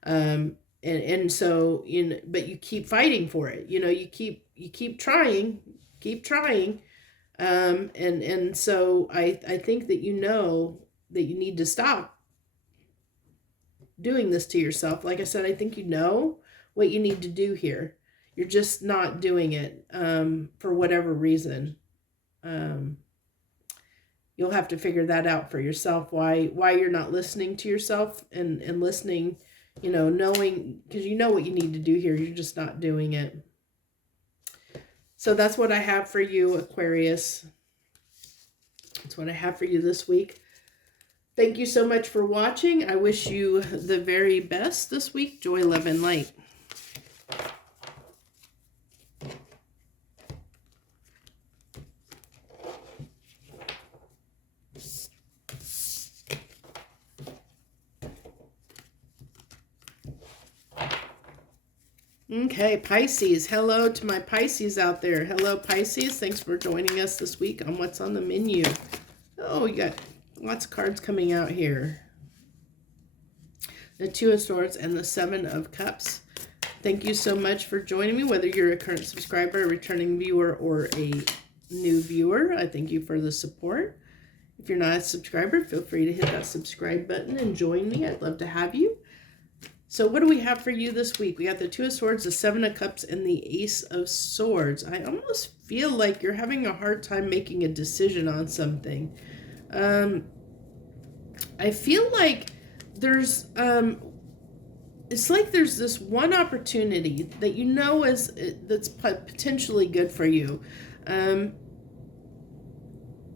And so but you keep fighting for it. You keep trying. And so I think that you know that you need to stop doing this to yourself. Like I said, I think you know what you need to do here. You're just not doing it for whatever reason. You'll have to figure that out for yourself, why you're not listening to yourself and listening, knowing, because you know what you need to do here. You're just not doing it. So that's what I have for you, Aquarius. That's what I have for you this week. Thank you so much for watching. I wish you the very best this week. Joy, love, and light. Okay, Pisces. Hello to my Pisces out there. Hello, Pisces. Thanks for joining us this week on What's on the Menu. Oh, we got lots of cards coming out here. The Two of Swords and the Seven of Cups. Thank you so much for joining me, whether you're a current subscriber, a returning viewer, or a new viewer. I thank you for the support. If you're not a subscriber, feel free to hit that subscribe button and join me. I'd love to have you. So what do we have for you this week? We got the Two of Swords, the Seven of Cups, and the Ace of Swords. I almost feel like you're having a hard time making a decision on something. I feel like there's, it's like there's this one opportunity that you know that's potentially good for you.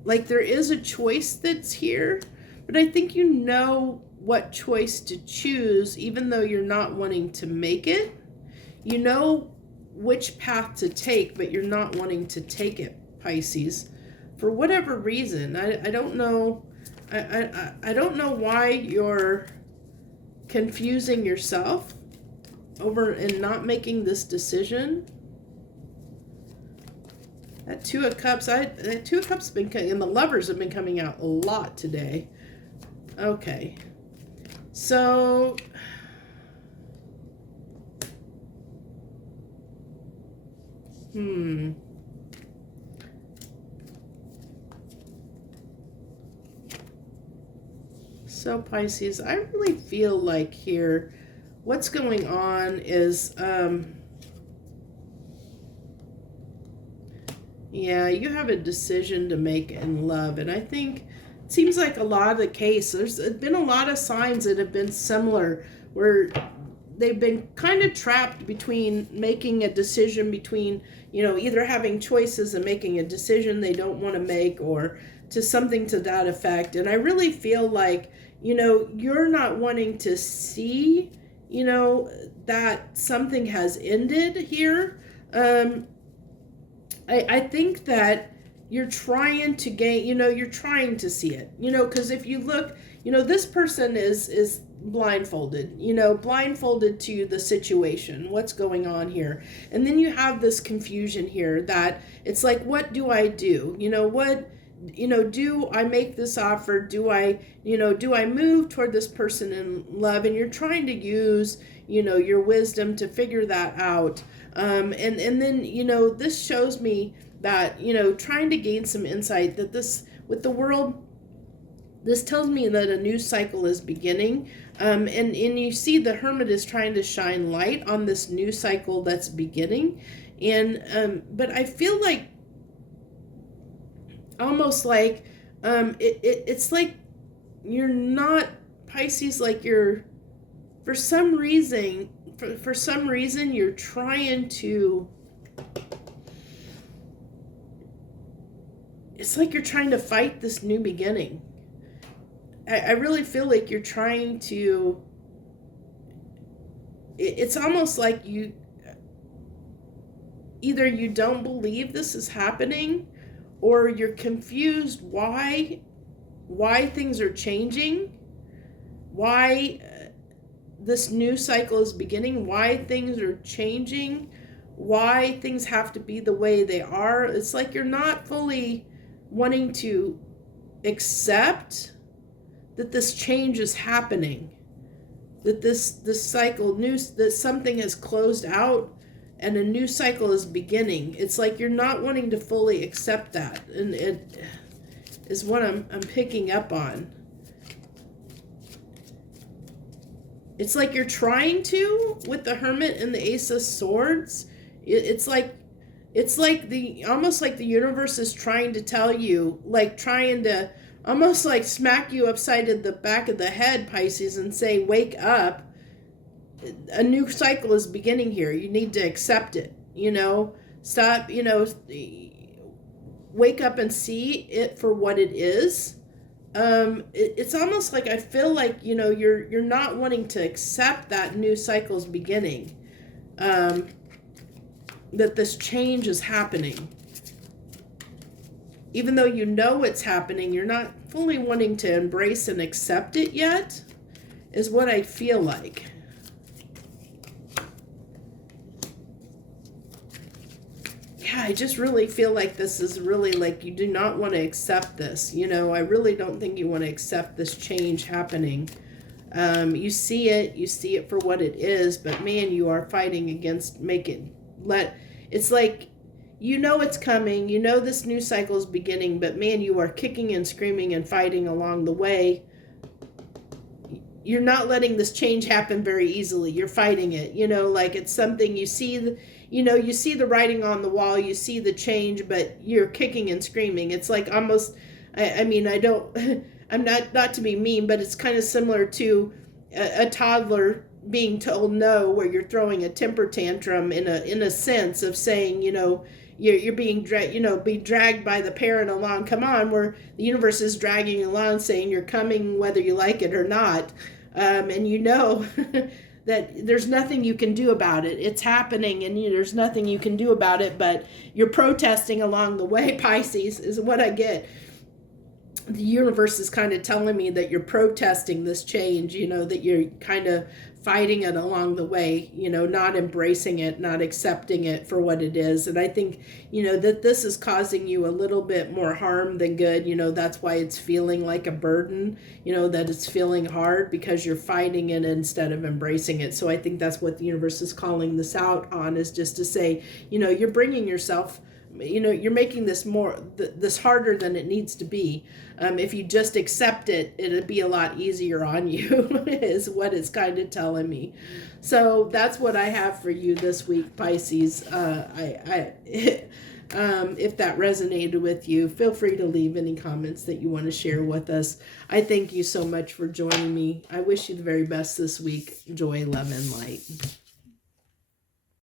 Like there is a choice that's here, but I think you know what choice to choose, even though you're not wanting to make it. You know which path to take, but you're not wanting to take it, Pisces, for whatever reason. I don't know. I don't know why you're confusing yourself over and not making this decision. That Two of Cups, that Two of Cups been, and the Lovers have been coming out a lot today. Okay. So, So Pisces, I really feel like here, what's going on is, yeah, you have a decision to make in love, and I think it seems like a lot of the case, there's been a lot of signs that have been similar, where they've been kind of trapped between making a decision between, either having choices and making a decision they don't want to make, or to something to that effect. And I really feel like, you're not wanting to see you know, that something has ended here. I think that you're trying to gain, you know, you're trying to see it, you know, because if you look, you know, this person is blindfolded, you know, blindfolded to the situation, what's going on here. And then you have this confusion here that it's like, what do I do? You know, what, you know, do I make this offer? Do I, you know, do I move toward this person in love? And you're trying to use, you know, your wisdom to figure that out. And then, you know, this shows me that, you know, trying to gain some insight that this, with the world, this tells me that a new cycle is beginning. And you see the Hermit is trying to shine light on this new cycle that's beginning. And, but I feel like, almost like, it's like you're not, Pisces, like you're, for some reason, you're trying to, it's like you're trying to fight this new beginning. I really feel like you're trying to, it's almost like you, either you don't believe this is happening, or you're confused why things are changing, why this new cycle is beginning, why things are changing, why things have to be the way they are. It's like you're not fully wanting to accept that this change is happening, that this cycle, that something has closed out and a new cycle is beginning. It's like you're not wanting to fully accept that, and it is what I'm picking up on. It's like you're trying to, with the Hermit and the Ace of Swords. It's like the, almost like the universe is trying to tell you, like trying to almost like smack you upside the back of the head, Pisces, and say, wake up. A new cycle is beginning here. You need to accept it, you know, stop, you know, wake up and see it for what it is. It's almost like I feel like, you know, you're not wanting to accept that new cycle's beginning, that this change is happening. Even though you know it's happening, you're not fully wanting to embrace and accept it yet, is what I feel like. Yeah, I just really feel like this is really like you do not want to accept this. You know, I really don't think you want to accept this change happening. You see it for what it is, but man, you are fighting against it's like, you know it's coming, you know this new cycle is beginning, but man, you are kicking and screaming and fighting along the way. You're not letting this change happen very easily. You're fighting it, you know, like it's something you see, you see the writing on the wall, you see the change, but you're kicking and screaming. It's like almost, I mean, I don't, I'm not to be mean, but it's kind of similar to a toddler being told no, where you're throwing a temper tantrum in a sense of saying, you know, you're being dragged by the parent along. Come on, where the universe is dragging you along, saying you're coming whether you like it or not, and you know that there's nothing you can do about it. It's happening, and there's nothing you can do about it. But you're protesting along the way. Pisces is what I get. The universe is kind of telling me that you're protesting this change, you know, that you're kind of fighting it along the way, you know, not embracing it, not accepting it for what it is. And I think, you know, that this is causing you a little bit more harm than good. You know, that's why it's feeling like a burden, you know, that it's feeling hard because you're fighting it instead of embracing it. So I think that's what the universe is calling this out on, is just to say, you know, you're bringing yourself, you know, you're making this this harder than it needs to be. If you just accept it, it'll be a lot easier on you, is what it's kind of telling me. So that's what I have for you this week, Pisces. If that resonated with you, feel free to leave any comments that you want to share with us. I thank you so much for joining me. I wish you the very best this week. Joy, love, and light.